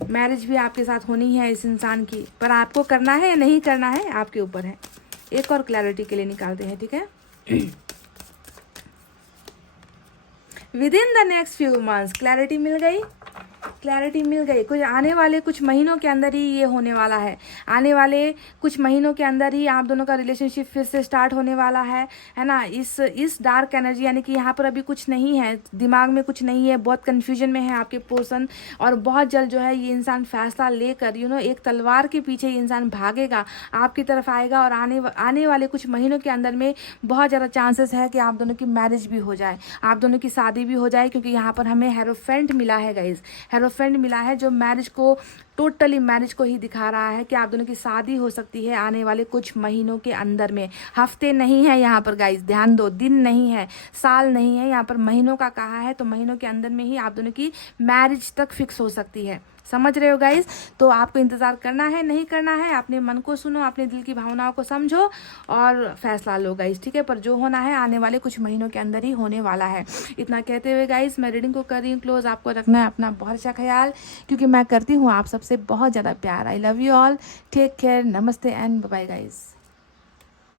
मैरिज भी आपके साथ होनी है इस इंसान की, पर आपको करना है या नहीं करना है आपके ऊपर है। एक और क्लैरिटी के लिए निकालते हैं, ठीक है। Within the next few months, clarity मिल गई, क्लैरिटी मिल गई। कुछ आने वाले कुछ महीनों के अंदर ही ये होने वाला है। आने वाले कुछ महीनों के अंदर ही आप दोनों का रिलेशनशिप फिर से स्टार्ट होने वाला है ना। इस डार्क एनर्जी, यानी कि यहाँ पर अभी कुछ नहीं है, दिमाग में कुछ नहीं है, बहुत कन्फ्यूजन में है आपके पर्सन, और बहुत जल्द जो है ये इंसान फैसला लेकर एक तलवार के पीछे ये इंसान भागेगा, आपकी तरफ आएगा। और आने वाले कुछ महीनों के अंदर में बहुत ज़्यादा चांसेस है कि आप दोनों की मैरिज भी हो जाए, आप दोनों की शादी भी हो जाए, क्योंकि यहाँ पर हमें हेरोफेंट मिला है गाइज, हेरोफेंट मिला है जो मैरिज को, टोटली मैरिज को ही दिखा रहा है कि आप दोनों की शादी हो सकती है आने वाले कुछ महीनों के अंदर में। हफ्ते नहीं है यहाँ पर गाइज, ध्यान दो, दिन नहीं है, साल नहीं है, यहाँ पर महीनों का कहा है। तो महीनों के अंदर में ही आप दोनों की मैरिज तक फिक्स हो सकती है, समझ रहे हो गाइज। तो आपको इंतज़ार करना है, नहीं करना है, अपने मन को सुनो, अपने दिल की भावनाओं को समझो और फैसला लो गाइज, ठीक है। पर जो होना है आने वाले कुछ महीनों के अंदर ही होने वाला है। इतना कहते हुए गाइज मैं रीडिंग को कर रही हूँ क्लोज। आपको रखना है अपना बहुत अच्छा ख्याल, क्योंकि मैं करती हूँ आप सबसे बहुत ज़्यादा प्यार। I love you all, take care, नमस्ते एंड बाय बाय गाइज।